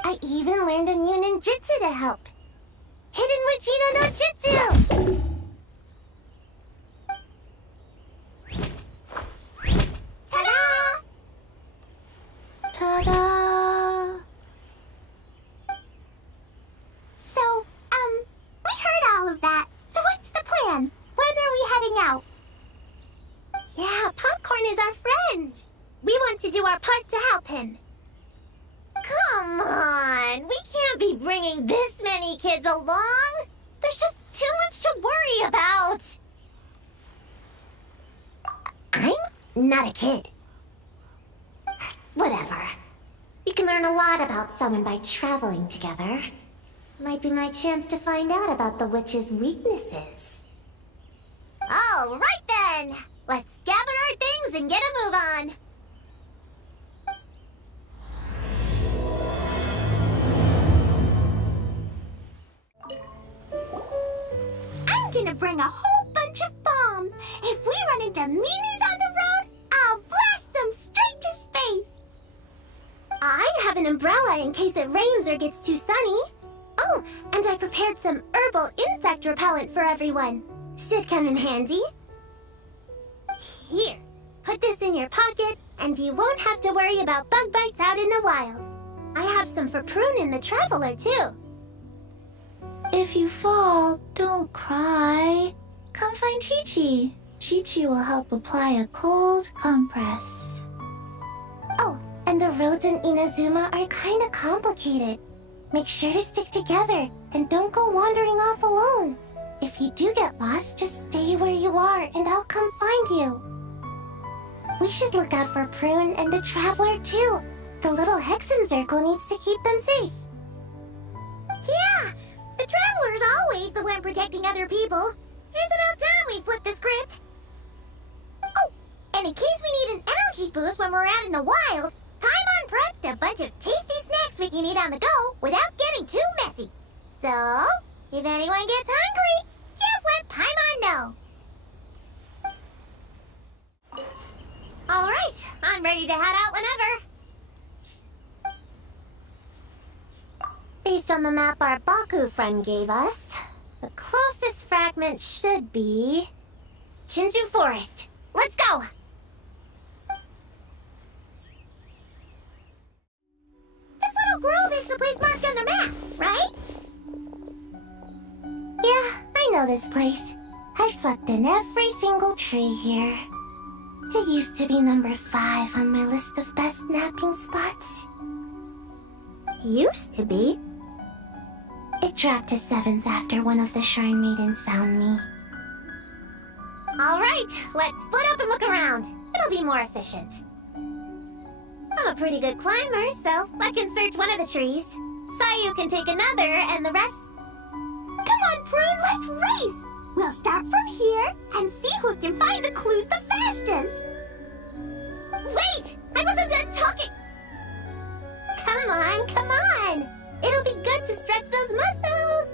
I even learned a new ninjutsu to help. Hidden Wachino no Jutsu! Ta-da! Ta-da! So, we heard all of that. So what's the plan? When are we heading out? Yeah, Popcorn is our friend. We want to do our part to help him. Come on, we can't be bringing this many kids along. There's just too much to worry about. I'm not a kid. Whatever. You can learn a lot about someone by traveling together. Might be my chance to find out about the witch's weaknesses. All right then! Let's gather our things and get a move on. I'm gonna bring a whole bunch of bombs. If we run into meanies on the road, I'll blast them straight to space. I have an umbrella in case it rains or gets too sunny. Oh, and I prepared some herbal insect repellent for everyone. Should come in handy. Here, put this in your pocket, and you won't have to worry about bug bites out in the wild. I have some for Prune in the Traveler, too. If you fall, don't cry. Come find Chi-Chi. Chi-Chi will help apply a cold compress. Oh, and the roads in Inazuma are kinda complicated. Make sure to stick together, and don't go wandering off alone. If you do get lost, just stay where you are, and I'll come find you. We should look out for Prune and the Traveler, too. The little Hexenzirkel needs to keep them safe. Yeah, the Traveler's always the one protecting other people. It's about time we flip the script. Oh, and in case we need an energy boost when we're out in the wild, Paimon prepped a bunch of tasty snacks we can eat on the go without getting too messy. So, if anyone gets hungry, just let Paimon know. All right, I'm ready to head out whenever. Based on the map our Baku friend gave us, the closest fragment should be Chinju Forest. Let's go! This little grove is the place marked on the map, right? Yeah, I know this place. I've slept in every single tree here. It used to be number 5 on my list of best napping spots. Used to be? It dropped to 7th after one of the Shrine Maidens found me. Alright, let's split up and look around. It'll be more efficient. I'm a pretty good climber, so I can search one of the trees. Sayu can take another, and the rest... Come on, Prune, let's race! We'll start from here and see who can find the clues the fastest. Wait! I wasn't done talking! Come on, come on! It'll be good to stretch those muscles!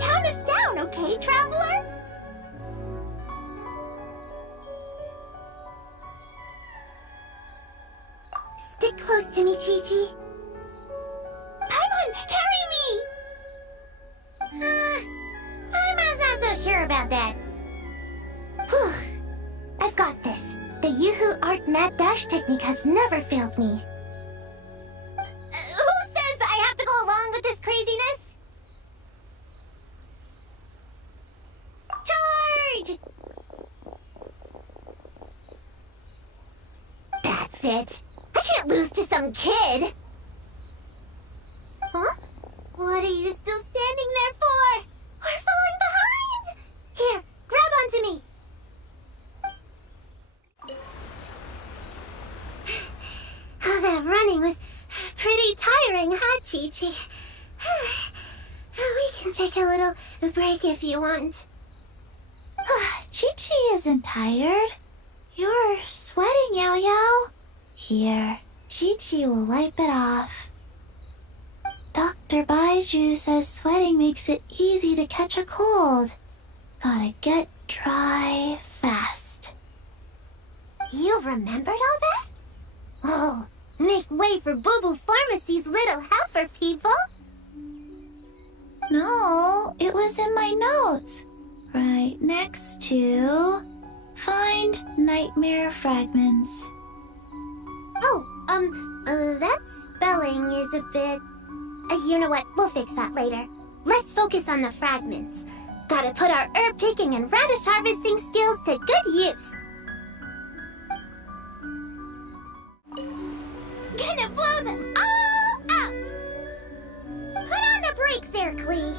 Count us down, okay, Traveler? Stick close to me, Chi-Chi. Paimon, carry me! I'm not so sure about that. Whew. I've got this. The Yoo-Hoo Art Mad Dash technique has never failed me. Who says I have to go along with this craziness? Charge! That's it. I can't lose to some kid. What are you still standing there for? We're falling behind! Here, grab onto me! Oh, that running was pretty tiring, huh, Chi-Chi? We can take a little break if you want. Chi-Chi isn't tired. You're sweating, Yao-Yao. Here, Chi-Chi will wipe it off. Dr. Baiju says sweating makes it easy to catch a cold. Gotta get dry fast. You remembered all that? Oh, make way for Boo Boo Pharmacy's little helper, people! No, it was in my notes. Right next to... Find nightmare fragments. Oh, that spelling is a bit... you know what? We'll fix that later. Let's focus on the fragments. Gotta put our herb picking and radish harvesting skills to good use. Gonna blow them all up! Put on the brakes there, Klee.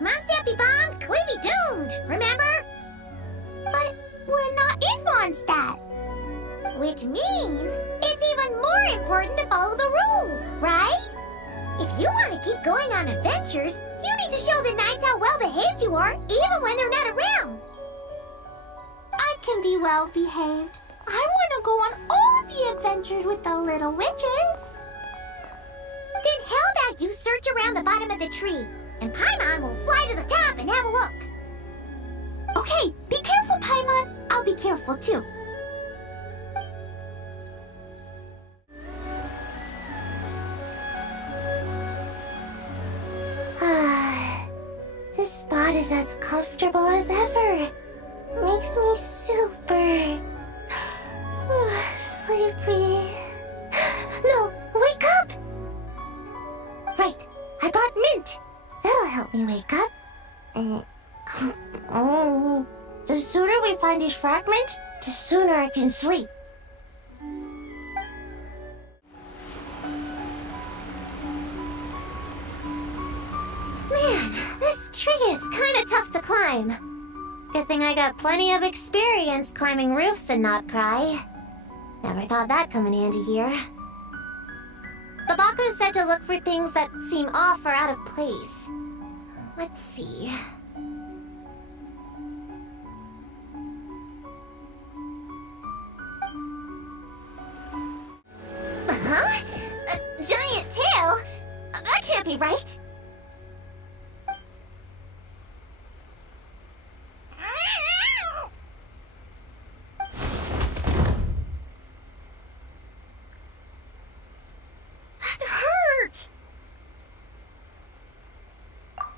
Mondstadt Bomb, Klee be doomed, remember? But we're not in Mondstadt. Which means it's even more important to follow the rules, right? If you want to keep going on adventures, you need to show the knights how well-behaved you are, even when they're not around. I can be well behaved. I want to go on all the adventures with the little witches. Then how about you search around the bottom of the tree, and Paimon will fly to the top and have a look. Okay, be careful, Paimon. I'll be careful too. This spot is as comfortable as ever. Makes me super sleepy. No, wake up! Right, I brought mint. That'll help me wake up. The sooner we find these fragments, the sooner I can sleep. Man, this tree is kind of tough to climb. Good thing I got plenty of experience climbing roofs and not cry. Never thought that'd come in handy here. The Baku said to look for things that seem off or out of place. Let's see. Huh? A giant tail? That can't be right. That hurt!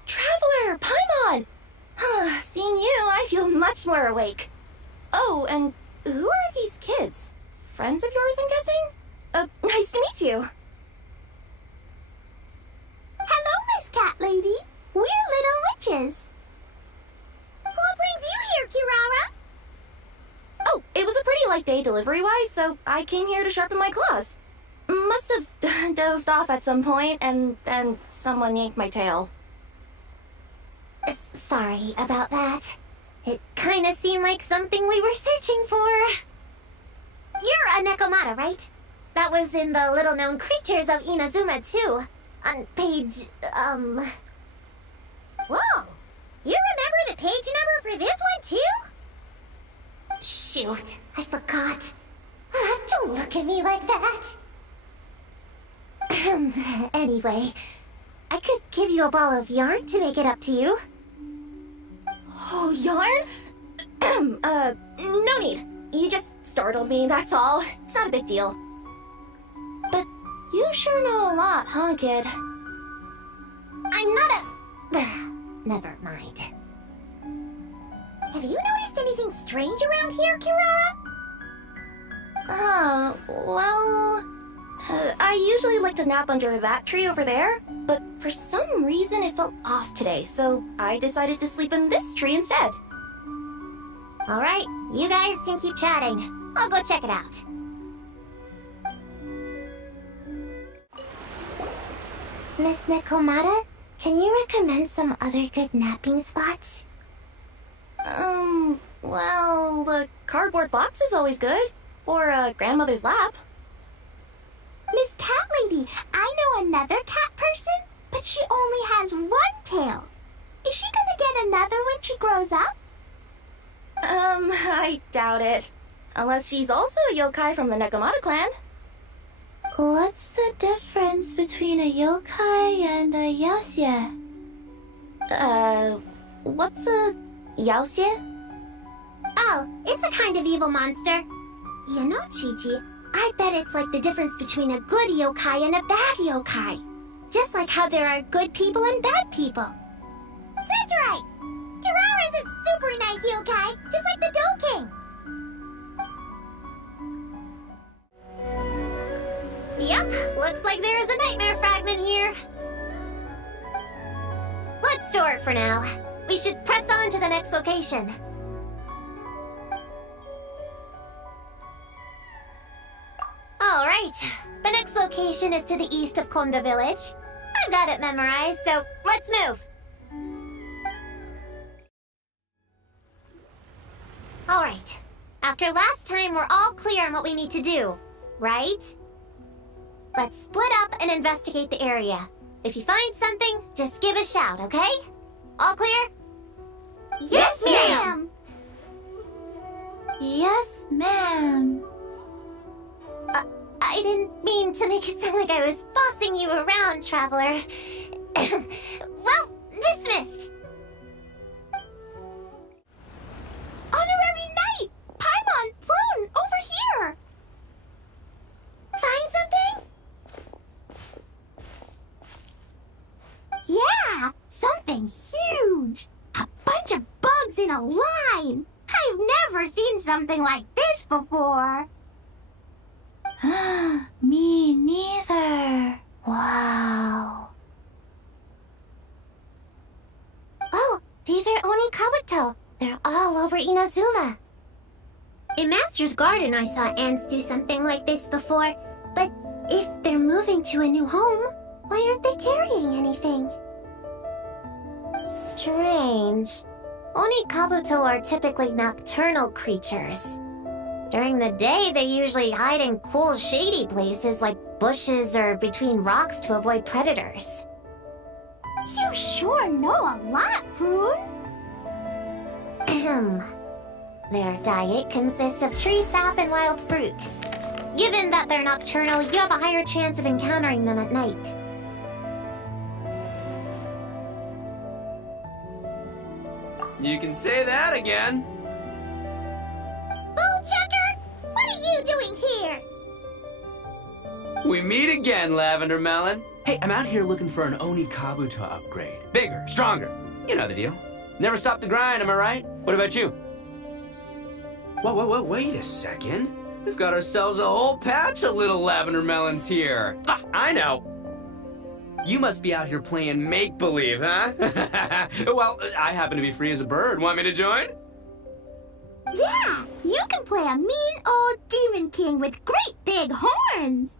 Traveler, Paimon! Seeing you, I feel much more awake. Oh, and who are these kids? Friends of yours, I'm guessing? Nice to meet you. Hello, Miss Cat Lady. We're little witches. What brings you here, Kirara? Oh, it was a pretty light day delivery-wise, so I came here to sharpen my claws. Must have dozed off at some point, and then someone yanked my tail. Sorry about that. It kind of seemed like something we were searching for. You're a Nekomata, right? That was in the little-known creatures of Inazuma, too. On page, Whoa! You remember the page number for this one, too? Shoot, I forgot. Don't look at me like that. Anyway, I could give you a ball of yarn to make it up to you. Oh, yarn? No need. You just startled me, that's all. It's not a big deal. But you sure know a lot, huh, kid? I'm not a... Never mind. Have you noticed anything strange around here, Kirara? Well... I usually like to nap under that tree over there, but for some reason it felt off today, so I decided to sleep in this tree instead. All right, you guys can keep chatting. I'll go check it out. Miss Nekomata, can you recommend some other good napping spots? Well, the cardboard box is always good. Or a grandmother's lap. Miss Cat Lady, I know another cat person, but she only has one tail. Is she gonna get another when she grows up? I doubt it. Unless she's also a yokai from the Nekomata clan. What's the difference between a yokai and a yaoxie? What's a yaoxie? Oh, it's a kind of evil monster. You know, Chi-Chi, I bet it's like the difference between a good yokai and a bad yokai. Just like how there are good people and bad people. That's right! Kirara's a super nice yokai, just like the Dough King. Yep, looks like there is a nightmare fragment here. Let's store it for now. We should press on to the next location. All right, the next location is to the east of Konda Village. I've got it memorized, so let's move. All right, after last time, we're all clear on what we need to do, right? Let's split up and investigate the area. If you find something, just give a shout, okay? All clear? Yes, ma'am! Yes, ma'am. I didn't mean to make it sound like I was bossing you around, Traveler. Well, dismissed. Honorary Knight! Paimon, Prune, over here! Find something? Yeah, something huge! A bunch of bugs in a line! I've never seen something like this before! Me neither. Wow. Oh, these are Oni Kabuto. They're all over Inazuma. In Master's Garden, I saw ants do something like this before. But if they're moving to a new home, why aren't they carrying anything? Strange. Oni Kabuto are typically nocturnal creatures. During the day, they usually hide in cool, shady places like bushes or between rocks to avoid predators. You sure know a lot, Prune. Their diet consists of tree sap and wild fruit. Given that they're nocturnal, you have a higher chance of encountering them at night. You can say that again. Bullchucker, what are you doing here? We meet again, Lavender Melon. Hey, I'm out here looking for an Oni Kabuto upgrade. Bigger, stronger. You know the deal. Never stop the grind, am I right? What about you? Whoa, wait a second. We've got ourselves a whole patch of little Lavender Melons here. Ah, I know. You must be out here playing make-believe, huh? Well, I happen to be free as a bird. Want me to join? Yeah, you can play a mean old demon king with great big horns.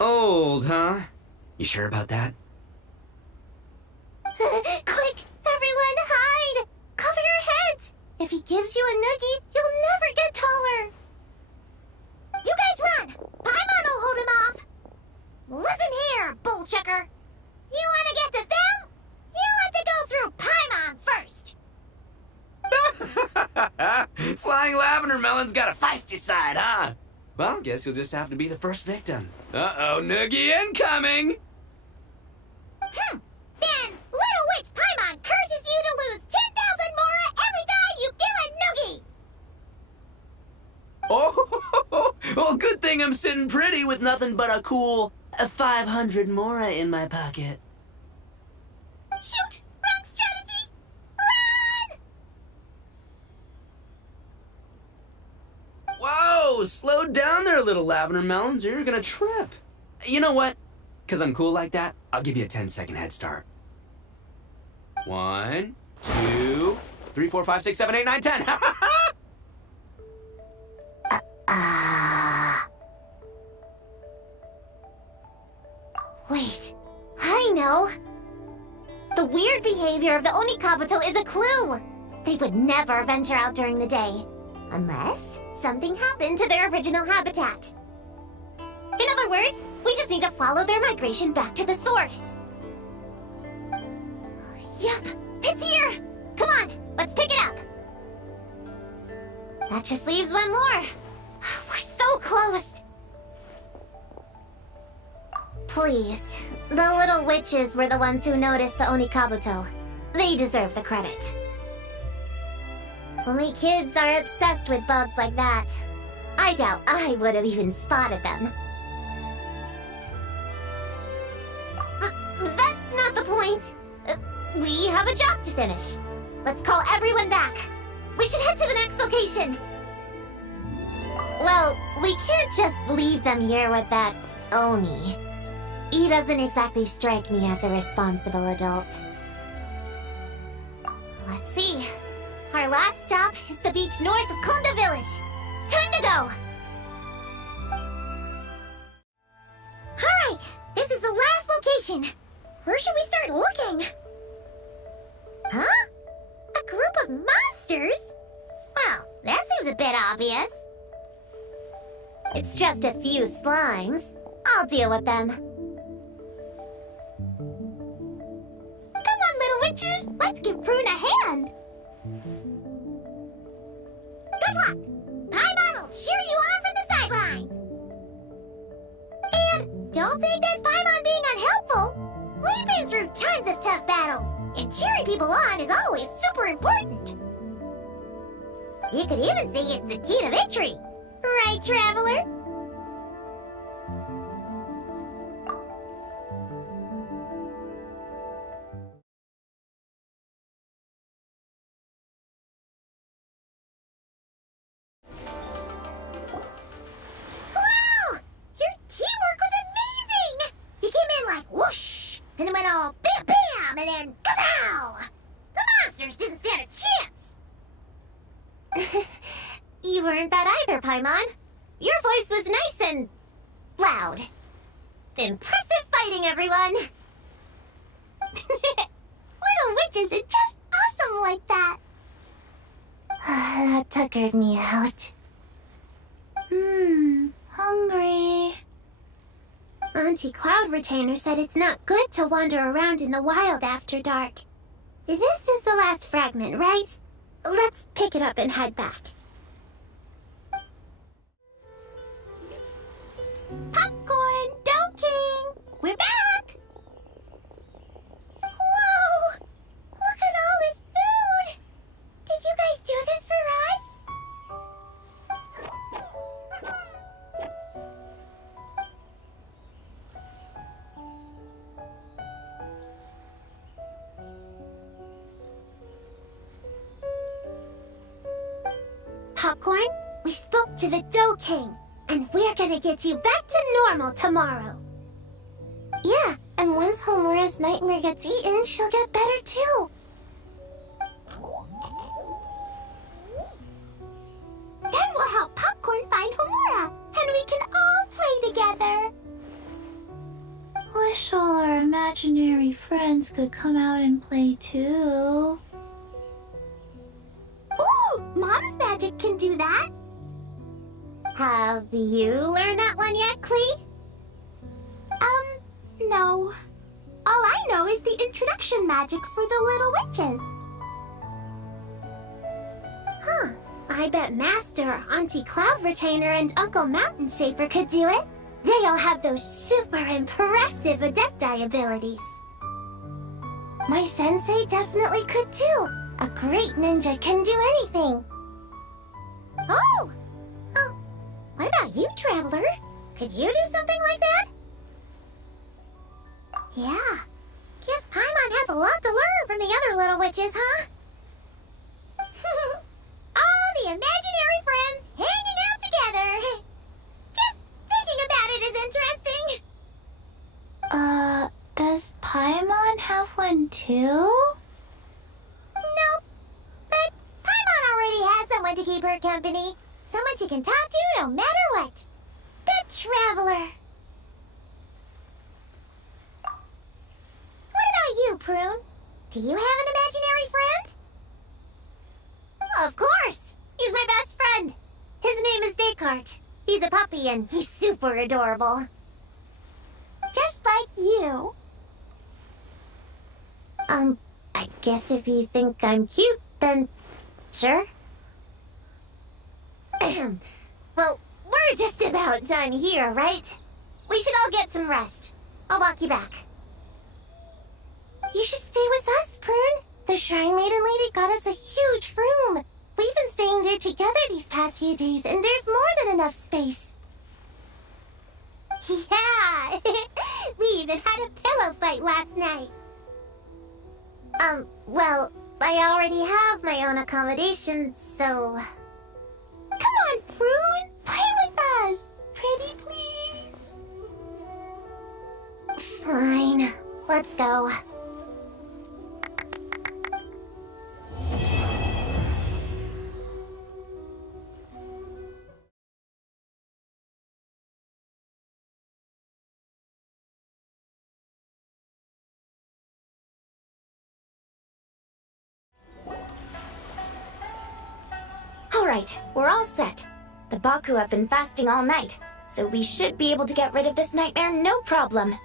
Old, huh? You sure about that? Quick, everyone hide! Cover your heads! If he gives you a noogie, you'll never get taller. You guys run! Paimon will hold him off! Listen here, bullchucker. You want to get to them? You have to go through Paimon first. Flying Lavender Melon's got a feisty side, huh? Well, guess you'll just have to be the first victim. Uh-oh, noogie incoming! Then Little Witch Paimon curses you to lose 10,000 Mora every time you give a noogie. Oh, well, good thing I'm sitting pretty with nothing but a cool 500 Mora in my pocket. Shoot! Wrong strategy! Run! Whoa, slow down there, little Lavender Melons, or you're gonna trip. You know what? Because I'm cool like that, I'll give you a 10-second head start. 1, 2, 3, 4, 5, 6, 7, 8, 9, 10. Wait, I know. The weird behavior of the Onikabuto is a clue. They would never venture out during the day, unless something happened to their original habitat. In other words, we just need to follow their migration back to the source. Yup, it's here! Come on, let's pick it up! That just leaves one more. We're so close! Please, the little witches were the ones who noticed the Onikabuto. They deserve the credit. Only kids are obsessed with bugs like that. I doubt I would have even spotted them. That's not the point. We have a job to finish. Let's call everyone back. We should head to the next location. Well, we can't just leave them here with that Oni. He doesn't exactly strike me as a responsible adult. Let's see. Our last stop is the beach north of Konda Village. Time to go! Alright, this is the last location. Where should we start looking? Huh? A group of monsters? Well, that seems a bit obvious. It's just a few slimes. I'll deal with them. Come on, little witches! Let's give Prune a hand! Good luck! Paimon will cheer you on from the sidelines! And don't think that's Paimon being unhelpful! We've been through tons of tough battles, and cheering people on is always super important! You could even say it's the key to victory! Right, Traveler? Wow! Your teamwork was amazing! You came in like whoosh, and then went all bam bam, and then kapow! The monsters didn't stand a chance! You weren't that either, Paimon. Your voice was nice and loud. Impressive fighting, everyone! Little witches are just awesome like that! That tuckered me out. Hungry. Auntie Cloud Retainer said it's not good to wander around in the wild after dark. This is the last fragment, right? Let's pick it up and head back. Popcorn, Dough King! We're back! Whoa! Look at all this food! Did you guys do this for us? Popcorn, we spoke to the Dough King, and we're gonna get you back to normal tomorrow. Yeah, and once Homura's nightmare gets eaten, she'll get better too. Then we'll help Popcorn find Homura, and we can all play together. Wish all our imaginary friends could come out and play too. Ooh, Mom's magic can do that. Have you learned that one yet, Klee? No. All I know is the introduction magic for the little witches. Huh. I bet Master, Auntie Cloud Retainer, and Uncle Mountain Shaper could do it. They all have those super impressive Adepti abilities. My sensei definitely could too. A great ninja can do anything. Oh! What about you, Traveler? Could you do something like that? Yeah. Guess Paimon has a lot to learn from the other little witches, huh? All the imaginary friends hanging out together. Just thinking about it is interesting. Does Paimon have one too? Nope. But Paimon already has someone to keep her company. Someone she can talk to no matter what. The Traveler. What about you, Prune? Do you have an imaginary friend? Of course! He's my best friend! His name is Descartes. He's a puppy and he's super adorable. Just like you. I guess if you think I'm cute, then sure. Well, we're just about done here, right? We should all get some rest. I'll walk you back. You should stay with us, Prune. The Shrine Maiden Lady got us a huge room. We've been staying there together these past few days, and there's more than enough space. Yeah! We even had a pillow fight last night. Well, I already have my own accommodation, so... Come on, Prune! Play with us! Pretty please! Fine. Let's go. Alright, we're all set. The Baku have been fasting all night, so we should be able to get rid of this nightmare no problem.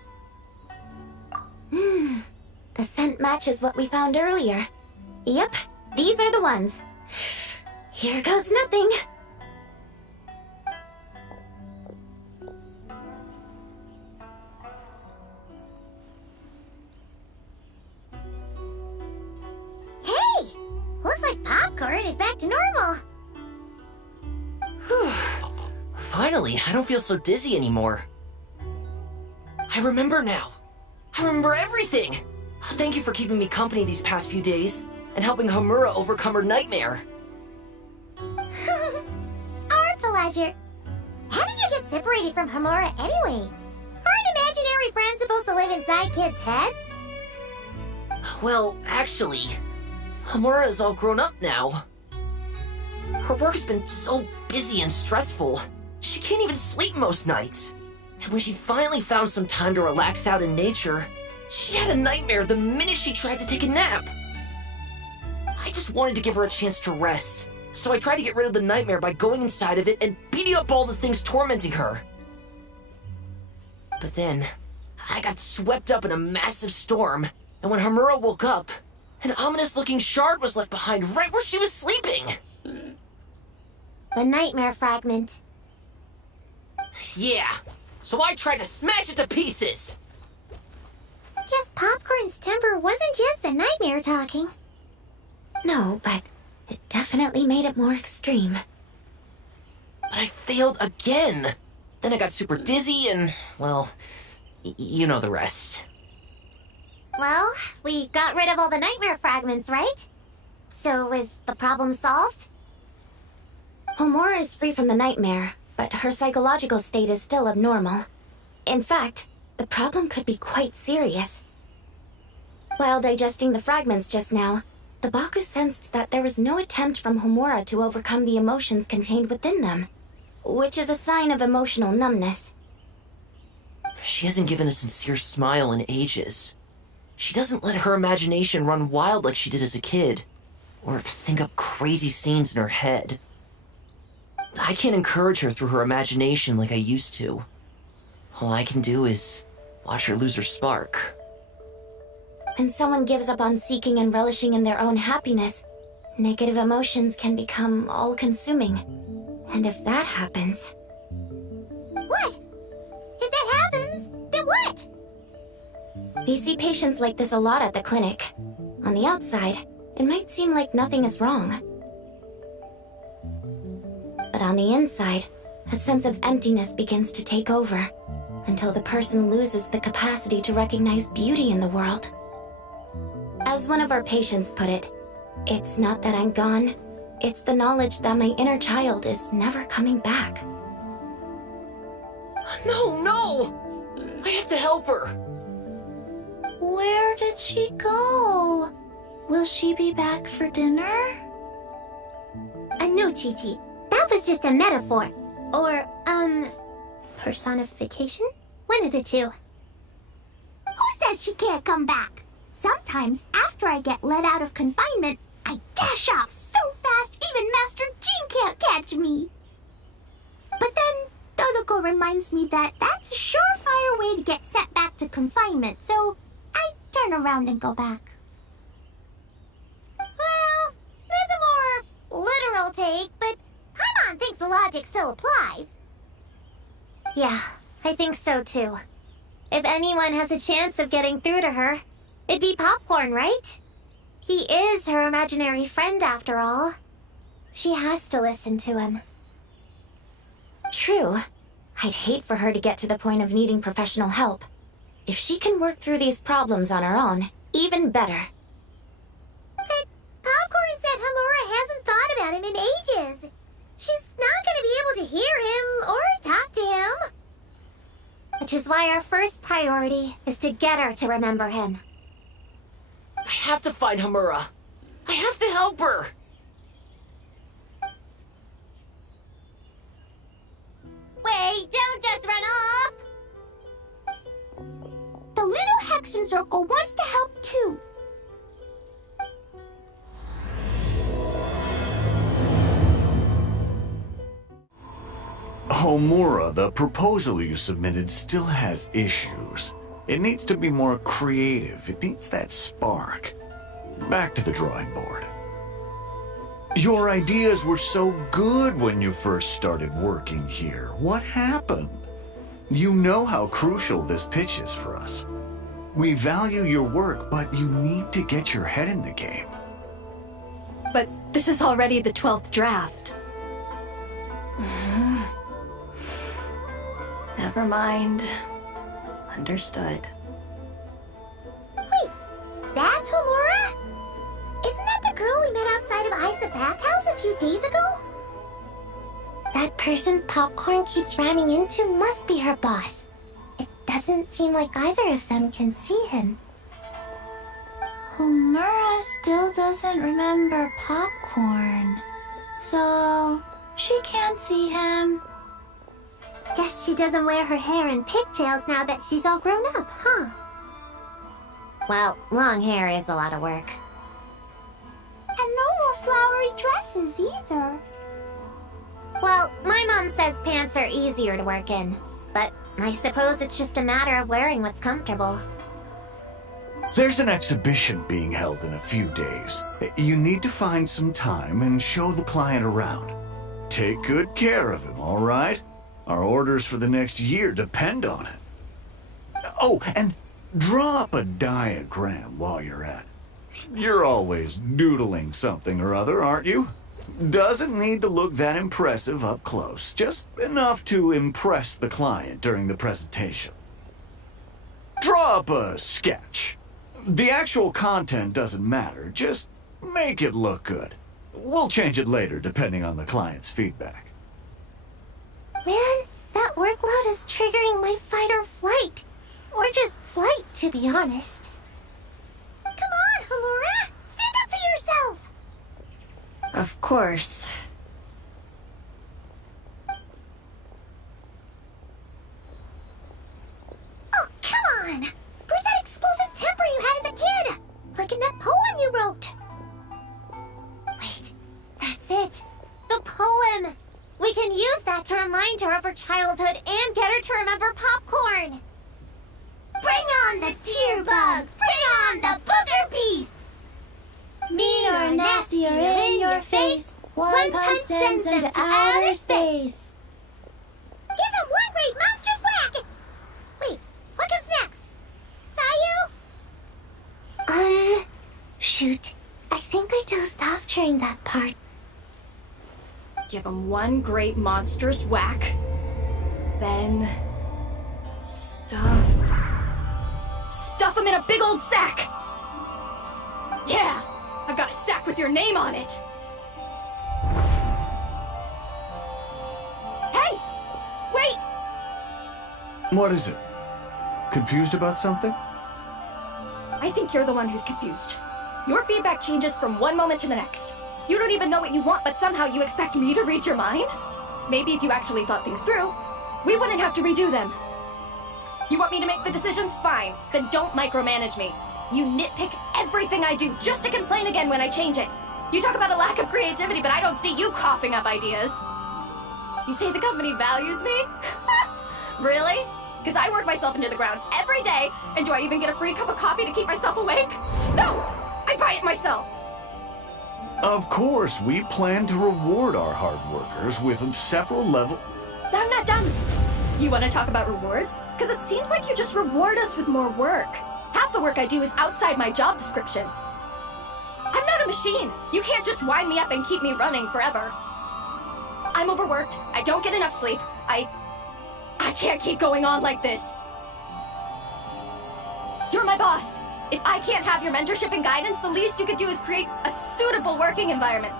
The scent matches what we found earlier. Yep, these are the ones. Here goes nothing. Hey! Looks like popcorn is back to normal. Finally, I don't feel so dizzy anymore. I remember now. I remember everything. Thank you for keeping me company these past few days and helping Homura overcome her nightmare. Our pleasure. How did you get separated from Homura anyway? Aren't imaginary friends supposed to live inside kids' heads? Well, actually, Homura is all grown up now. Her work's been so busy and stressful, she can't even sleep most nights. And when she finally found some time to relax out in nature, she had a nightmare the minute she tried to take a nap. I just wanted to give her a chance to rest, so I tried to get rid of the nightmare by going inside of it and beating up all the things tormenting her. But then, I got swept up in a massive storm, and when Homura woke up, an ominous-looking shard was left behind right where she was sleeping. The nightmare fragment. Yeah, so I tried to smash it to pieces. Guess Popcorn's temper wasn't just the nightmare talking. No, but it definitely made it more extreme. But I failed again. Then I got super dizzy and, well, you know the rest. Well, we got rid of all the nightmare fragments, right? So is the problem solved? Homura is free from the nightmare, but her psychological state is still abnormal. In fact, the problem could be quite serious. While digesting the fragments just now, the Baku sensed that there was no attempt from Homura to overcome the emotions contained within them, which is a sign of emotional numbness. She hasn't given a sincere smile in ages. She doesn't let her imagination run wild like she did as a kid, or think up crazy scenes in her head. I can't encourage her through her imagination like I used to. All I can do is watch her lose her spark. When someone gives up on seeking and relishing in their own happiness, negative emotions can become all-consuming. And if that happens... What? If that happens, then what? We see patients like this a lot at the clinic. On the outside, it might seem like nothing is wrong. But on the inside, a sense of emptiness begins to take over, until the person loses the capacity to recognize beauty in the world. As one of our patients put it, it's not that I'm gone, it's the knowledge that my inner child is never coming back. No! I have to help her! Where did she go? Will she be back for dinner? No, Chi-Chi. That was just a metaphor. Or, personification? One of the two. Who says she can't come back? Sometimes, after I get let out of confinement, I dash off so fast even Master Jean can't catch me. But then, Dodoko reminds me that that's a surefire way to get sent back to confinement, so I turn around and go back. Well, there's a more literal take, but Paimon thinks the logic still applies. Yeah, I think so too. If anyone has a chance of getting through to her, it'd be Popcorn, right? He is her imaginary friend after all. She has to listen to him. True. I'd hate for her to get to the point of needing professional help. If she can work through these problems on her own, even better. But Popcorn said Hamura hasn't thought about him in ages. She's not going to be able to hear him or talk to him. Which is why our first priority is to get her to remember him. I have to find Hamura. I have to help her. Wait, don't just run off! The little Hexenzirkel wants to help too. Homura, the proposal you submitted still has issues. It needs to be more creative. It needs that spark. Back to the drawing board. Your ideas were so good when you first started working here. What happened? You know how crucial this pitch is for us. We value your work, but you need to get your head in the game. But this is already the 12th draft. Never mind. Understood. Wait, that's Homura? Isn't that the girl we met outside of Isa Bathhouse a few days ago? That person Popcorn keeps ramming into must be her boss. It doesn't seem like either of them can see him. Homura still doesn't remember Popcorn, so she can't see him. Guess she doesn't wear her hair in pigtails now that she's all grown up, huh? Well, long hair is a lot of work. And no more flowery dresses either. Well, my mom says pants are easier to work in, but I suppose it's just a matter of wearing what's comfortable. There's an exhibition being held in a few days. You need to find some time and show the client around. Take good care of him, all right? Our orders for the next year depend on it. Oh, and draw up a diagram while you're at it. You're always doodling something or other, aren't you? Doesn't need to look that impressive up close, just enough to impress the client during the presentation. Draw up a sketch. The actual content doesn't matter, just make it look good. We'll change it later depending on the client's feedback. Man, that workload is triggering my fight or flight. Or just flight, to be honest. Come on, Homura! Stand up for yourself! Of course. Oh, come on! Where's that explosive temper you had as a kid? Like in that poem you wrote. Wait, that's it. The poem! We can use that to remind her of her childhood and get her to remember Popcorn. Bring on the tear bugs! Bring on the booger beasts! Mean or nasty or in your face, one punch sends them to outer space. Give them one great monstrous whack! Wait, what comes next? Sayu? Shoot. I think I dozed off during that part. Give him one great monstrous whack. Then... Stuff him in a big old sack! Yeah! I've got a sack with your name on it! Hey! Wait! What is it? Confused about something? I think you're the one who's confused. Your feedback changes from one moment to the next. You don't even know what you want, but somehow you expect me to read your mind? Maybe if you actually thought things through, we wouldn't have to redo them. You want me to make the decisions? Fine. Then don't micromanage me. You nitpick everything I do just to complain again when I change it. You talk about a lack of creativity, but I don't see you coughing up ideas. You say the company values me? Really? Because I work myself into the ground every day, and do I even get a free cup of coffee to keep myself awake? No! I buy it myself! Of course, we plan to reward our hard workers with several level... I'm not done. You want to talk about rewards? Because it seems like you just reward us with more work. Half the work I do is outside my job description. I'm not a machine. You can't just wind me up and keep me running forever. I'm overworked. I don't get enough sleep. I can't keep going on like this. You're my boss. If I can't have your mentorship and guidance, the least you could do is create a suitable working environment.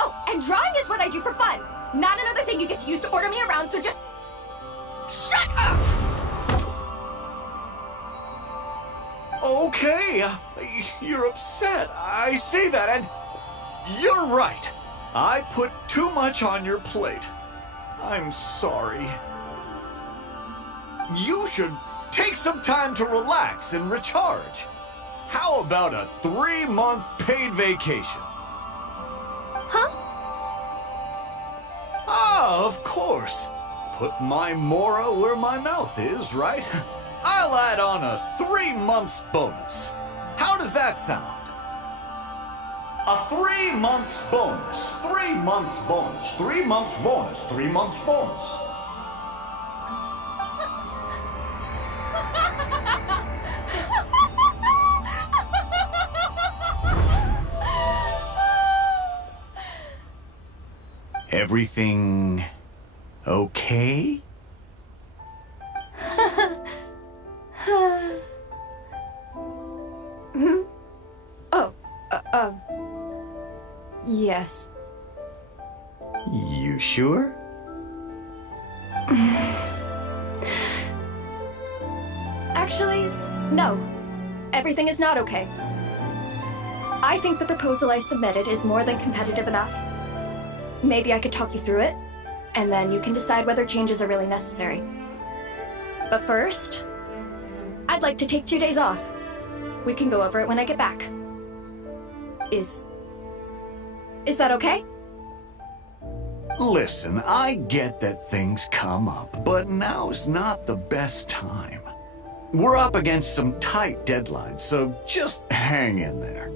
Oh, and drawing is what I do for fun. Not another thing you get to use to order me around, so just... shut up! Okay, you're upset. I see that, and you're right. I put too much on your plate. I'm sorry. You should take some time to relax and recharge. How about a 3-month paid vacation? Huh? Ah, of course. Put my mora where my mouth is, right? I'll add on a 3-month bonus. How does that sound? A 3 months bonus, 3 months bonus, 3 months bonus, 3 months bonus. Everything okay? Yes. You sure? Actually, no. Everything is not okay. I think the proposal I submitted is more than competitive enough. Maybe I could talk you through it, and then you can decide whether changes are really necessary. But first, I'd like to take 2 days off. We can go over it when I get back. Is that okay? Listen, I get that things come up, but now's not the best time. We're up against some tight deadlines, so just hang in there.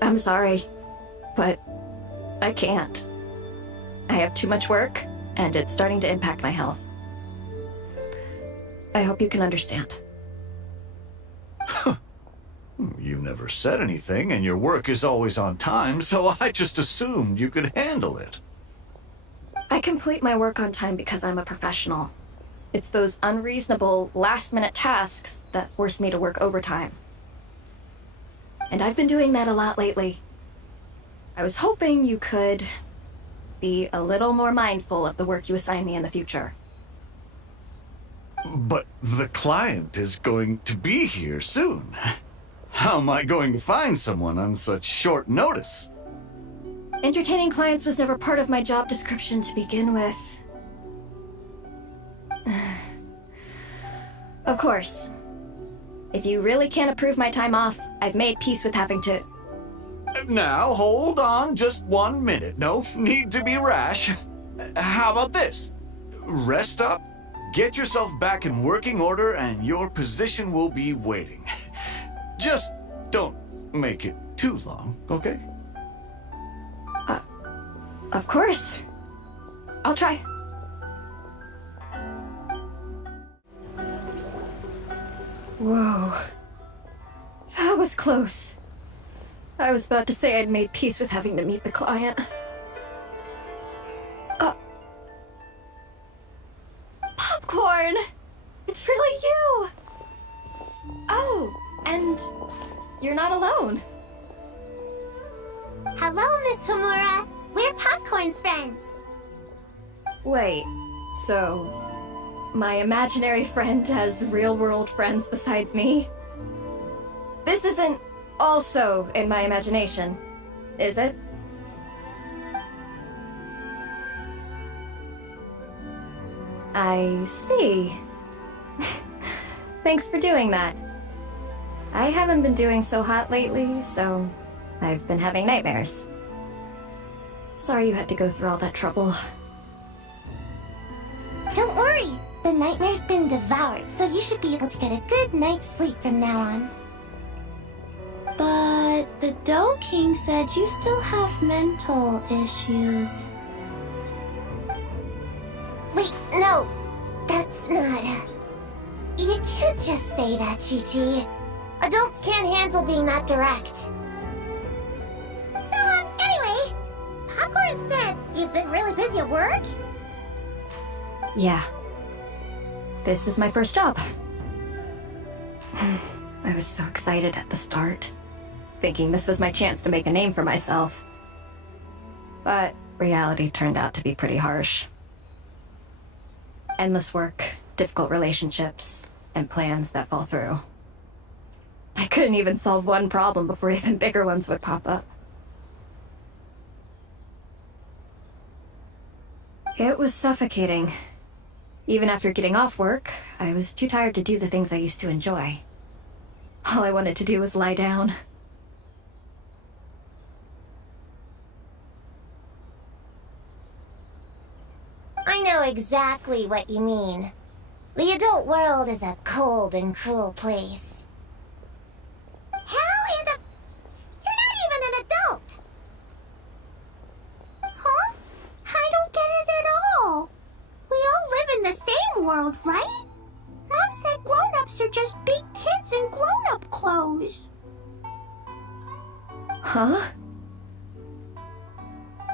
I'm sorry, but I can't. I have too much work, and it's starting to impact my health. I hope you can understand. You never said anything, and your work is always on time, so I just assumed you could handle it. I complete my work on time because I'm a professional. It's those unreasonable, last-minute tasks that force me to work overtime. And I've been doing that a lot lately. I was hoping you could be a little more mindful of the work you assign me in the future. But the client is going to be here soon. How am I going to find someone on such short notice? Entertaining clients was never part of my job description to begin with. Of course. If you really can't approve my time off, I've made peace with having to... Now, hold on just 1 minute. No need to be rash. How about this? Rest up, get yourself back in working order, and your position will be waiting. Just don't make it too long, okay? Of course. I'll try. Whoa. That was close. I was about to say I'd made peace with having to meet the client. Popcorn! It's really you! Oh, and you're not alone. Hello, Miss Homura. We're Popcorn's friends. Wait, so my imaginary friend has real-world friends besides me? This isn't also in my imagination, is it? I see. Thanks for doing that. I haven't been doing so hot lately, so I've been having nightmares. Sorry you had to go through all that trouble. Don't worry. The nightmare's been devoured, so you should be able to get a good night's sleep from now on. But the Dough King said you still have mental issues. Wait, no. That's not... You can't just say that, Chi-Chi. Adults can't handle being that direct. So, anyway, Popcorn said you've been really busy at work? Yeah. This is my first job. I was so excited at the start, thinking this was my chance to make a name for myself. But reality turned out to be pretty harsh. Endless work, difficult relationships, and plans that fall through. I couldn't even solve one problem before even bigger ones would pop up. It was suffocating. Even after getting off work, I was too tired to do the things I used to enjoy. All I wanted to do was lie down. I know exactly what you mean. The adult world is a cold and cruel place. How in the... You're not even an adult! Huh? I don't get it at all. We all live in the same world, right? Mom said grown-ups are just big kids in grown-up clothes. Huh?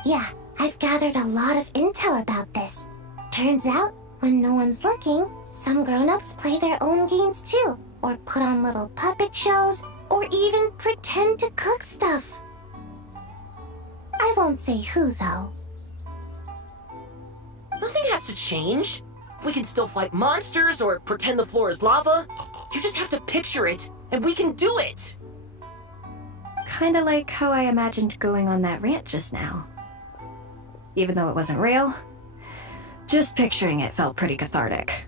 Yeah, I've gathered a lot of intel about this. Turns out, when no one's looking, some grown-ups play their own games too, or put on little puppet shows, or even pretend to cook stuff. I won't say who, though. Nothing has to change. We can still fight monsters or pretend the floor is lava. You just have to picture it, and we can do it! Kinda like how I imagined going on that rant just now. Even though it wasn't real, just picturing it felt pretty cathartic.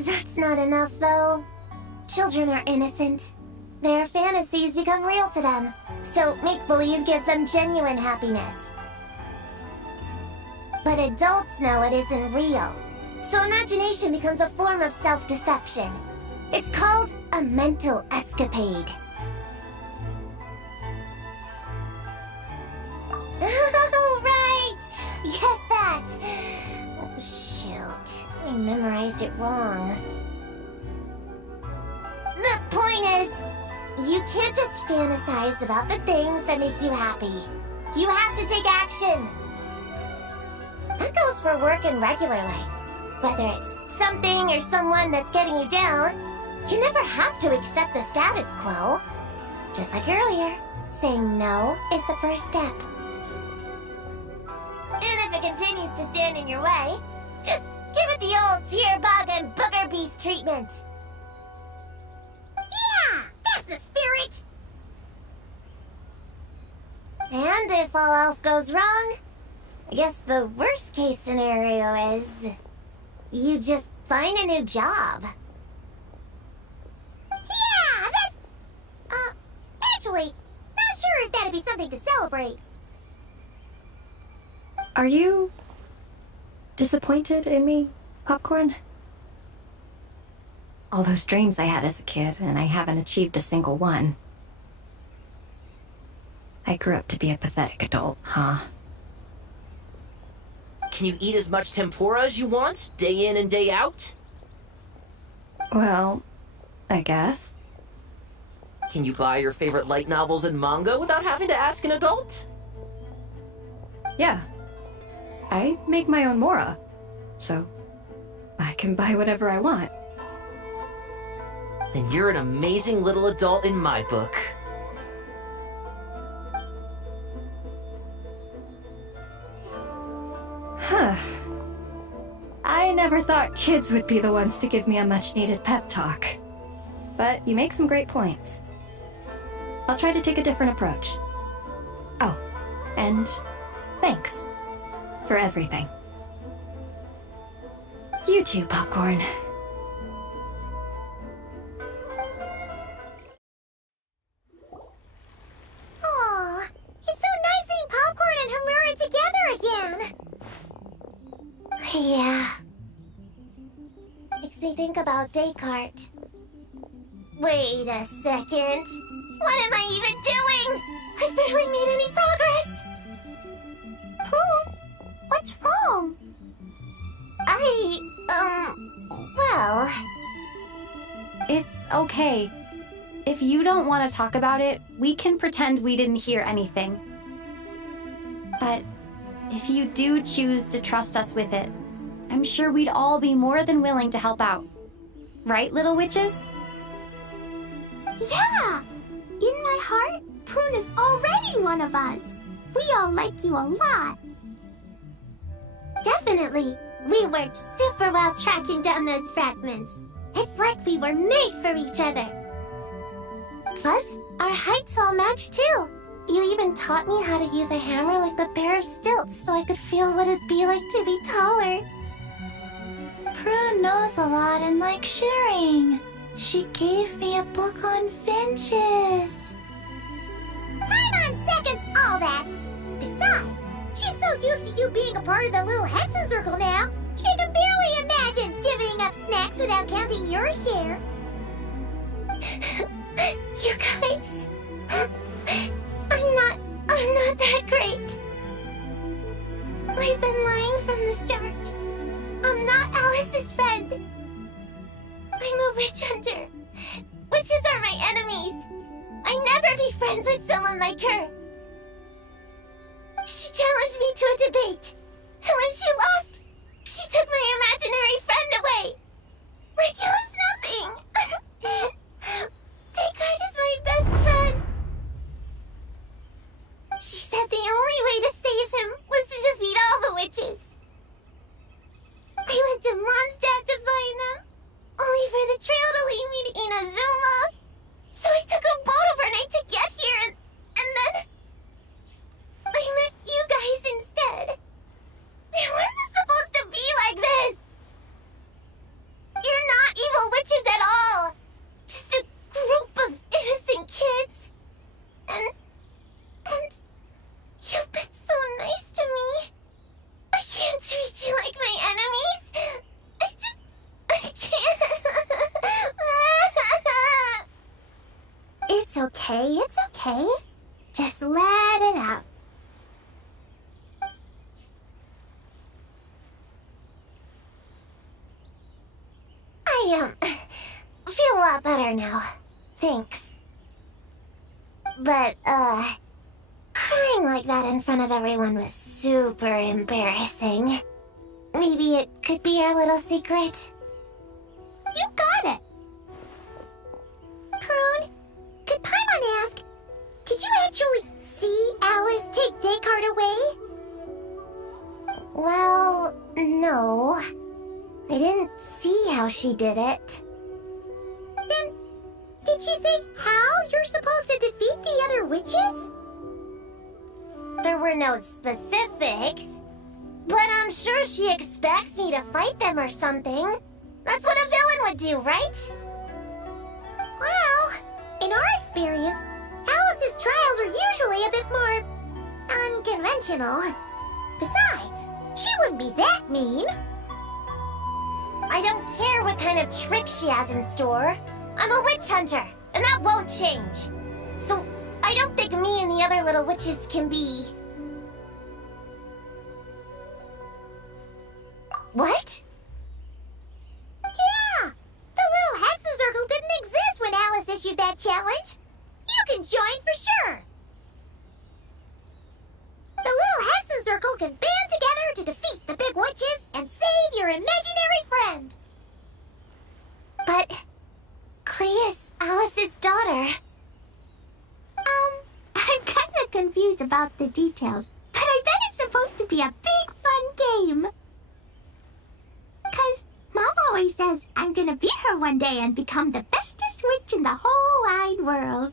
That's not enough, though. Children are innocent. Their fantasies become real to them, so make-believe gives them genuine happiness. But adults know it isn't real, so imagination becomes a form of self-deception. It's called a mental escapade. Oh, right! Yes, that! Oh, shoot. I memorized it wrong. The point is, you can't just fantasize about the things that make you happy. You have to take action. That goes for work and regular life. Whether it's something or someone that's getting you down, you never have to accept the status quo. Just like earlier, saying no is the first step. And if it continues to stand in your way, just give it the old tear bug and booger beast treatment. Yeah, that's the spirit. And if all else goes wrong, I guess the worst case scenario is you just find a new job. Yeah, that's... actually, not sure if that'd be something to celebrate. Are you disappointed in me, Popcorn? All those dreams I had as a kid, and I haven't achieved a single one. I grew up to be a pathetic adult, huh? Can you eat as much tempura as you want, day in and day out? Well, I guess. Can you buy your favorite light novels and manga without having to ask an adult? Yeah. I make my own mora, so I can buy whatever I want. Then you're an amazing little adult in my book. Huh. I never thought kids would be the ones to give me a much-needed pep talk. But you make some great points. I'll try to take a different approach. Oh, and thanks for everything. You too, Popcorn. makes me think about Descartes. Wait a second. What am I even doing? I barely made any progress. Prune, what's wrong? Well... It's okay. If you don't want to talk about it, we can pretend we didn't hear anything. But if you do choose to trust us with it, I'm sure we'd all be more than willing to help out. Right, little witches? Yeah! In my heart, Prune is already one of us. We all like you a lot. Definitely. We worked super well tracking down those fragments. It's like we were made for each other. Plus, our heights all match too. You even taught me how to use a hammer like the Bear of Stilts so I could feel what it'd be like to be taller. Prune knows a lot and likes sharing. She gave me a book on finches. Paimon seconds all that. Besides, she's so used to you being a part of the little Hexenzirkel now, she can barely imagine divvying up snacks without counting your share. You guys, I'm not that great. I've been lying from the start. I'm not Alice's friend. I'm a witch hunter. Witches are my enemies. I'd never be friends with someone like her. She challenged me to a debate, and when she lost, she took my imaginary friend away. Like it was nothing. Descartes is my best friend. She said the only way to save him was to defeat all the witches. I went to Mondstadt to find them, only for the trail to lead me to Inazuma. So I took a boat overnight to get here, and then I met you guys instead. It wasn't supposed to be like this. You're not evil witches at all. Just a group of innocent kids. And you've been so nice to me. I can't treat you like my enemies. I can't. It's okay. Just let it out. I, feel a lot better now. Thanks. But, crying like that in front of everyone was super embarrassing. Maybe it could be our little secret. You got it. Prune, could Paimon ask, did you actually see Alice take Descartes away? Well, no. I didn't see how she did it. Then, did she say how you're supposed to defeat the other witches? There were no specifics, but I'm sure she expects me to fight them or something. That's what a villain would do, right? Well, in our experience, Alice's trials are usually a bit more unconventional. Besides, she wouldn't be that mean. I don't care what kind of trick she has in store. I'm a witch hunter, and that won't change. So, I don't think me and the other little witches can be... What? Yeah! The little Hexenzirkel didn't exist when Alice issued that challenge. You can join for sure. The little Hexenzirkel can band together to defeat the big witches and save your imaginary friend. But Clea's Alice's daughter. I'm kinda confused about the details, but I bet it's supposed to be a big fun game. 'Cause Mom always says I'm gonna beat her one day and become the bestest witch in the whole wide world.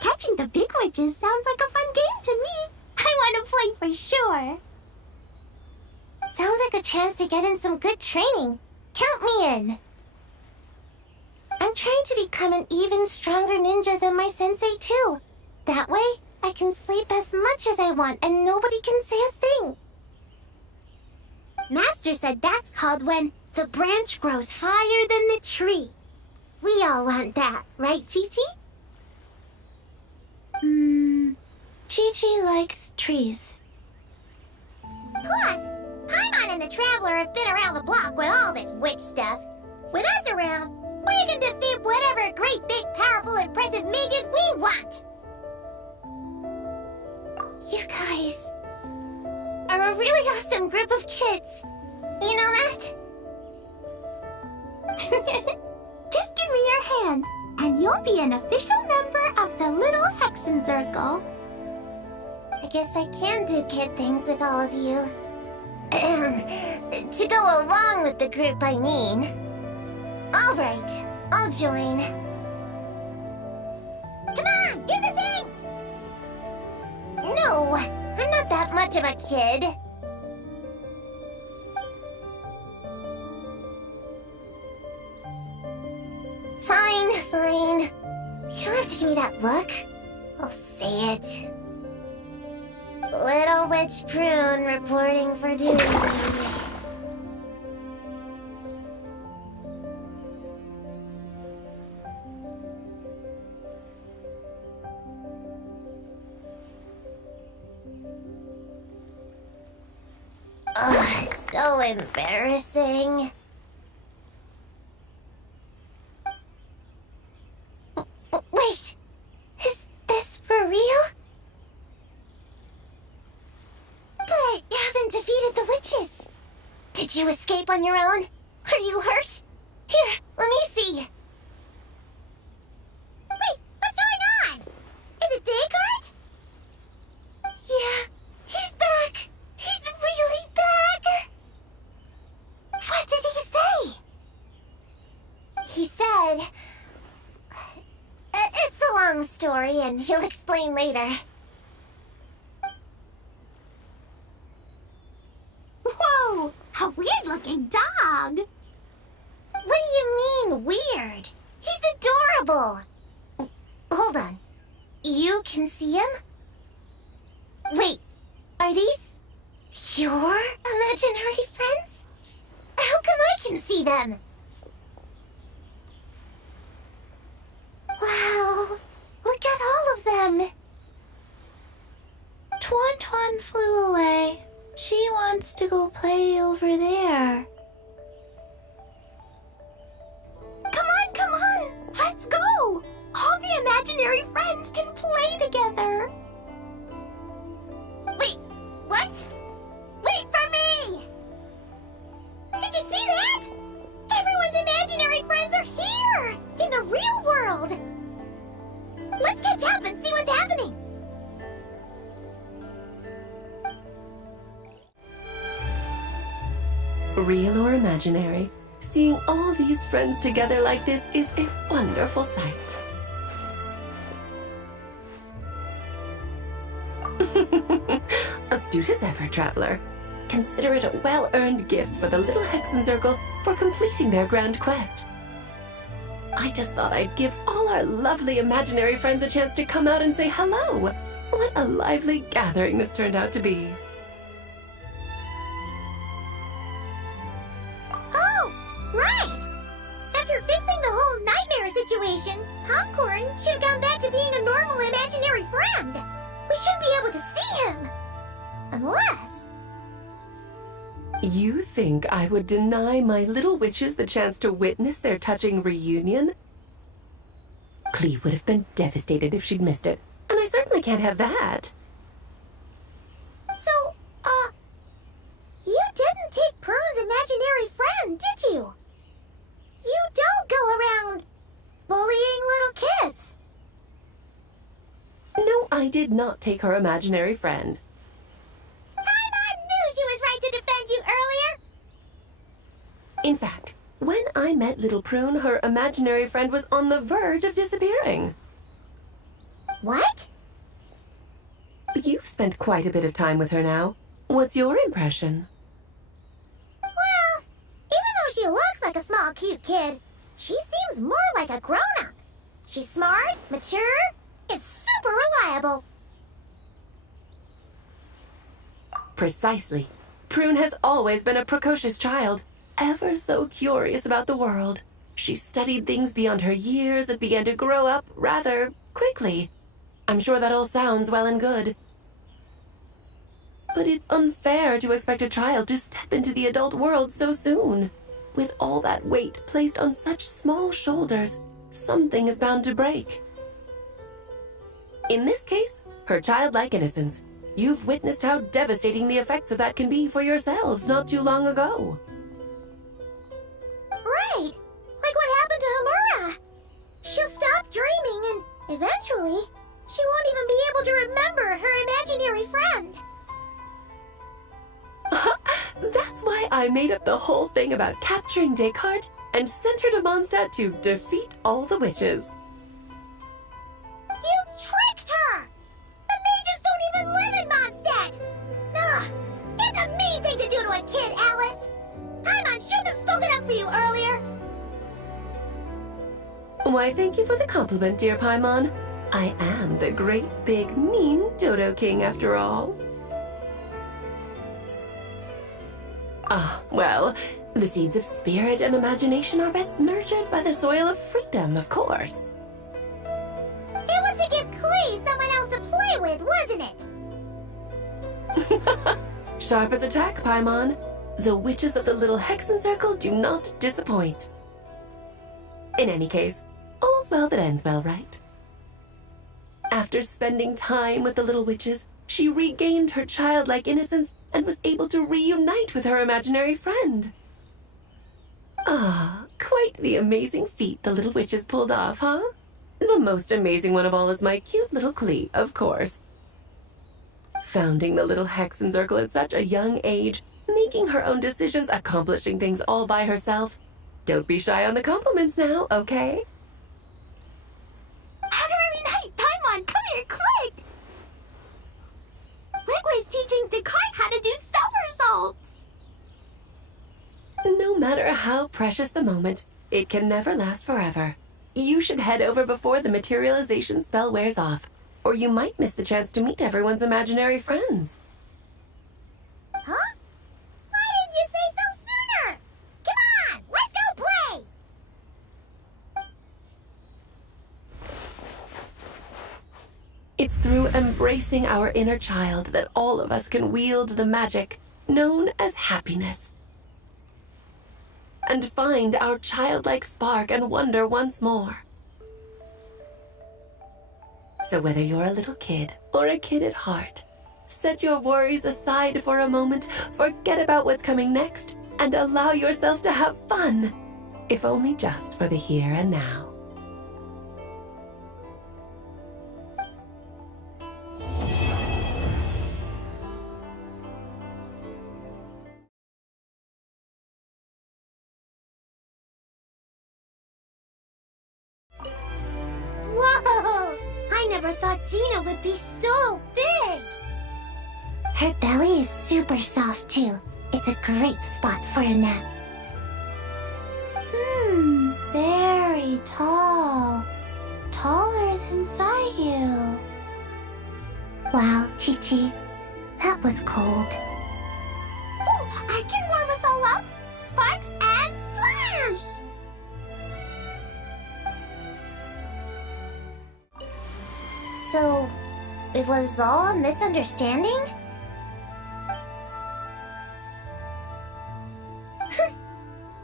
Catching the big witches sounds like a fun game to me. I want to play for sure. Sounds like a chance to get in some good training. Count me in. I'm trying to become an even stronger ninja than my sensei too. That way, I can sleep as much as I want and nobody can say a thing. Master said that's called when the the branch grows higher than the tree. We all want that, right, Chi-Chi? Chi-Chi likes trees. Plus, Paimon and the Traveler have been around the block with all this witch stuff. With us around, we can defeat whatever great, big, powerful, impressive mages we want. You guys are a really awesome group of kids. You know that? Just give me your hand, and you'll be an official member of the little Hexenzirkel. I guess I can do kid things with all of you. To go along with the group, I mean. All right, I'll join. Come on, do the thing! No, I'm not that much of a kid. Fine, fine. You don't have to give me that look. I'll say it. Little Witch Prune reporting for duty. Ugh, so embarrassing. Wait, is this for real? But I haven't defeated the witches. Did you escape on your own? Are you hurt? Here, let me see. Wait, what's going on? Is it Descartes? Yeah, he's back. He's really back. What did he say? He said... It's a long story, and he'll explain later. Whoa! A weird-looking dog! What do you mean, weird? He's adorable! Hold on. You can see him? Wait, are these your imaginary friends? How come I can see them? Wow, look at all of them. Tuan flew away. She wants to go play over there. Come on! Let's go! All the imaginary friends can play together! Wait, what? Wait for me! Did you see that? Everyone's imaginary friends are here! In the real world! Let's catch up and see what's happening! Real or imaginary, seeing all these friends together like this is a wonderful sight. Astute as ever, Traveler. Consider it a well-earned gift for the little Hexenzirkel for completing their grand quest. I just thought I'd give all our lovely imaginary friends a chance to come out and say hello. What a lively gathering this turned out to be. Oh, right! After fixing the whole nightmare situation, Popcorn should have gone back to being a normal imaginary friend. We should be able to see him. Unless... You think I would deny my little witches the chance to witness their touching reunion? Clee would have been devastated if she'd missed it, and I certainly can't have that. So, you didn't take Prune's imaginary friend, did you? You don't go around bullying little kids. No, I did not take her imaginary friend. Paimon knew she was right to defend you earlier. In fact, when I met little Prune, her imaginary friend was on the verge of disappearing. What? You've spent quite a bit of time with her now. What's your impression? Well, even though she looks like a small, cute kid, she seems more like a grown-up. She's smart, mature, and super reliable. Precisely. Prune has always been a precocious child. ever so curious about the world. She studied things beyond her years and began to grow up rather quickly. I'm sure that all sounds well and good. But it's unfair to expect a child to step into the adult world so soon. With all that weight placed on such small shoulders, something is bound to break. In this case, her childlike innocence. You've witnessed how devastating the effects of that can be for yourselves not too long ago. Right! Like what happened to Hamura. She'll stop dreaming and eventually she won't even be able to remember her imaginary friend. That's why I made up the whole thing about capturing Descartes and sent her to Mondstadt to defeat all the witches. You tricked her! The mages don't even live in Mondstadt! Ugh! It's a mean thing to do to a kid, Alice! Paimon shouldn't have spoken up for you earlier! Why, thank you for the compliment, dear Paimon. I am the great, big, mean Dodo King, after all. Ah, well, the seeds of spirit and imagination are best nurtured by the soil of freedom, of course. It was to give Klee someone else to play with, wasn't it? Sharp as a tack, Paimon. The witches of the little Hexenzirkel do not disappoint. In any case, all's well that ends well, right? After spending time with the little witches, she regained her childlike innocence and was able to reunite with her imaginary friend. Ah, quite the amazing feat the little witches pulled off, huh? The most amazing one of all is my cute little Klee, of course. Founding the little Hexenzirkel at such a young age, making her own decisions, accomplishing things all by herself. Don't be shy on the compliments now, okay? Honorary Knight, Paimon, come here, quick! Liquid's teaching Descartes how to do somersaults! No matter how precious the moment, it can never last forever. You should head over before the materialization spell wears off, or you might miss the chance to meet everyone's imaginary friends. Huh? Why didn't you say so sooner? Come on, let's go play! It's through embracing our inner child that all of us can wield the magic known as happiness. And find our childlike spark and wonder once more. So whether you're a little kid or a kid at heart, set your worries aside for a moment, forget about what's coming next, and allow yourself to have fun, if only just for the here and now. Whoa! I never thought Gina would be so big! Her belly is super soft, too. It's a great spot for a nap. Very tall. Taller than Sayu. Wow, Chi-Chi. That was cold. Oh, I can warm us all up! Sparks and splash! So, it was all a misunderstanding?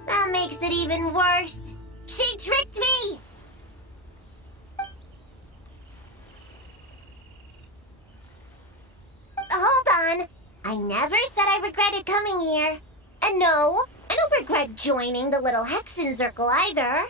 That makes it even worse. She tricked me! Hold on. I never said I regretted coming here. And no, I don't regret joining the little Hexenzirkel either.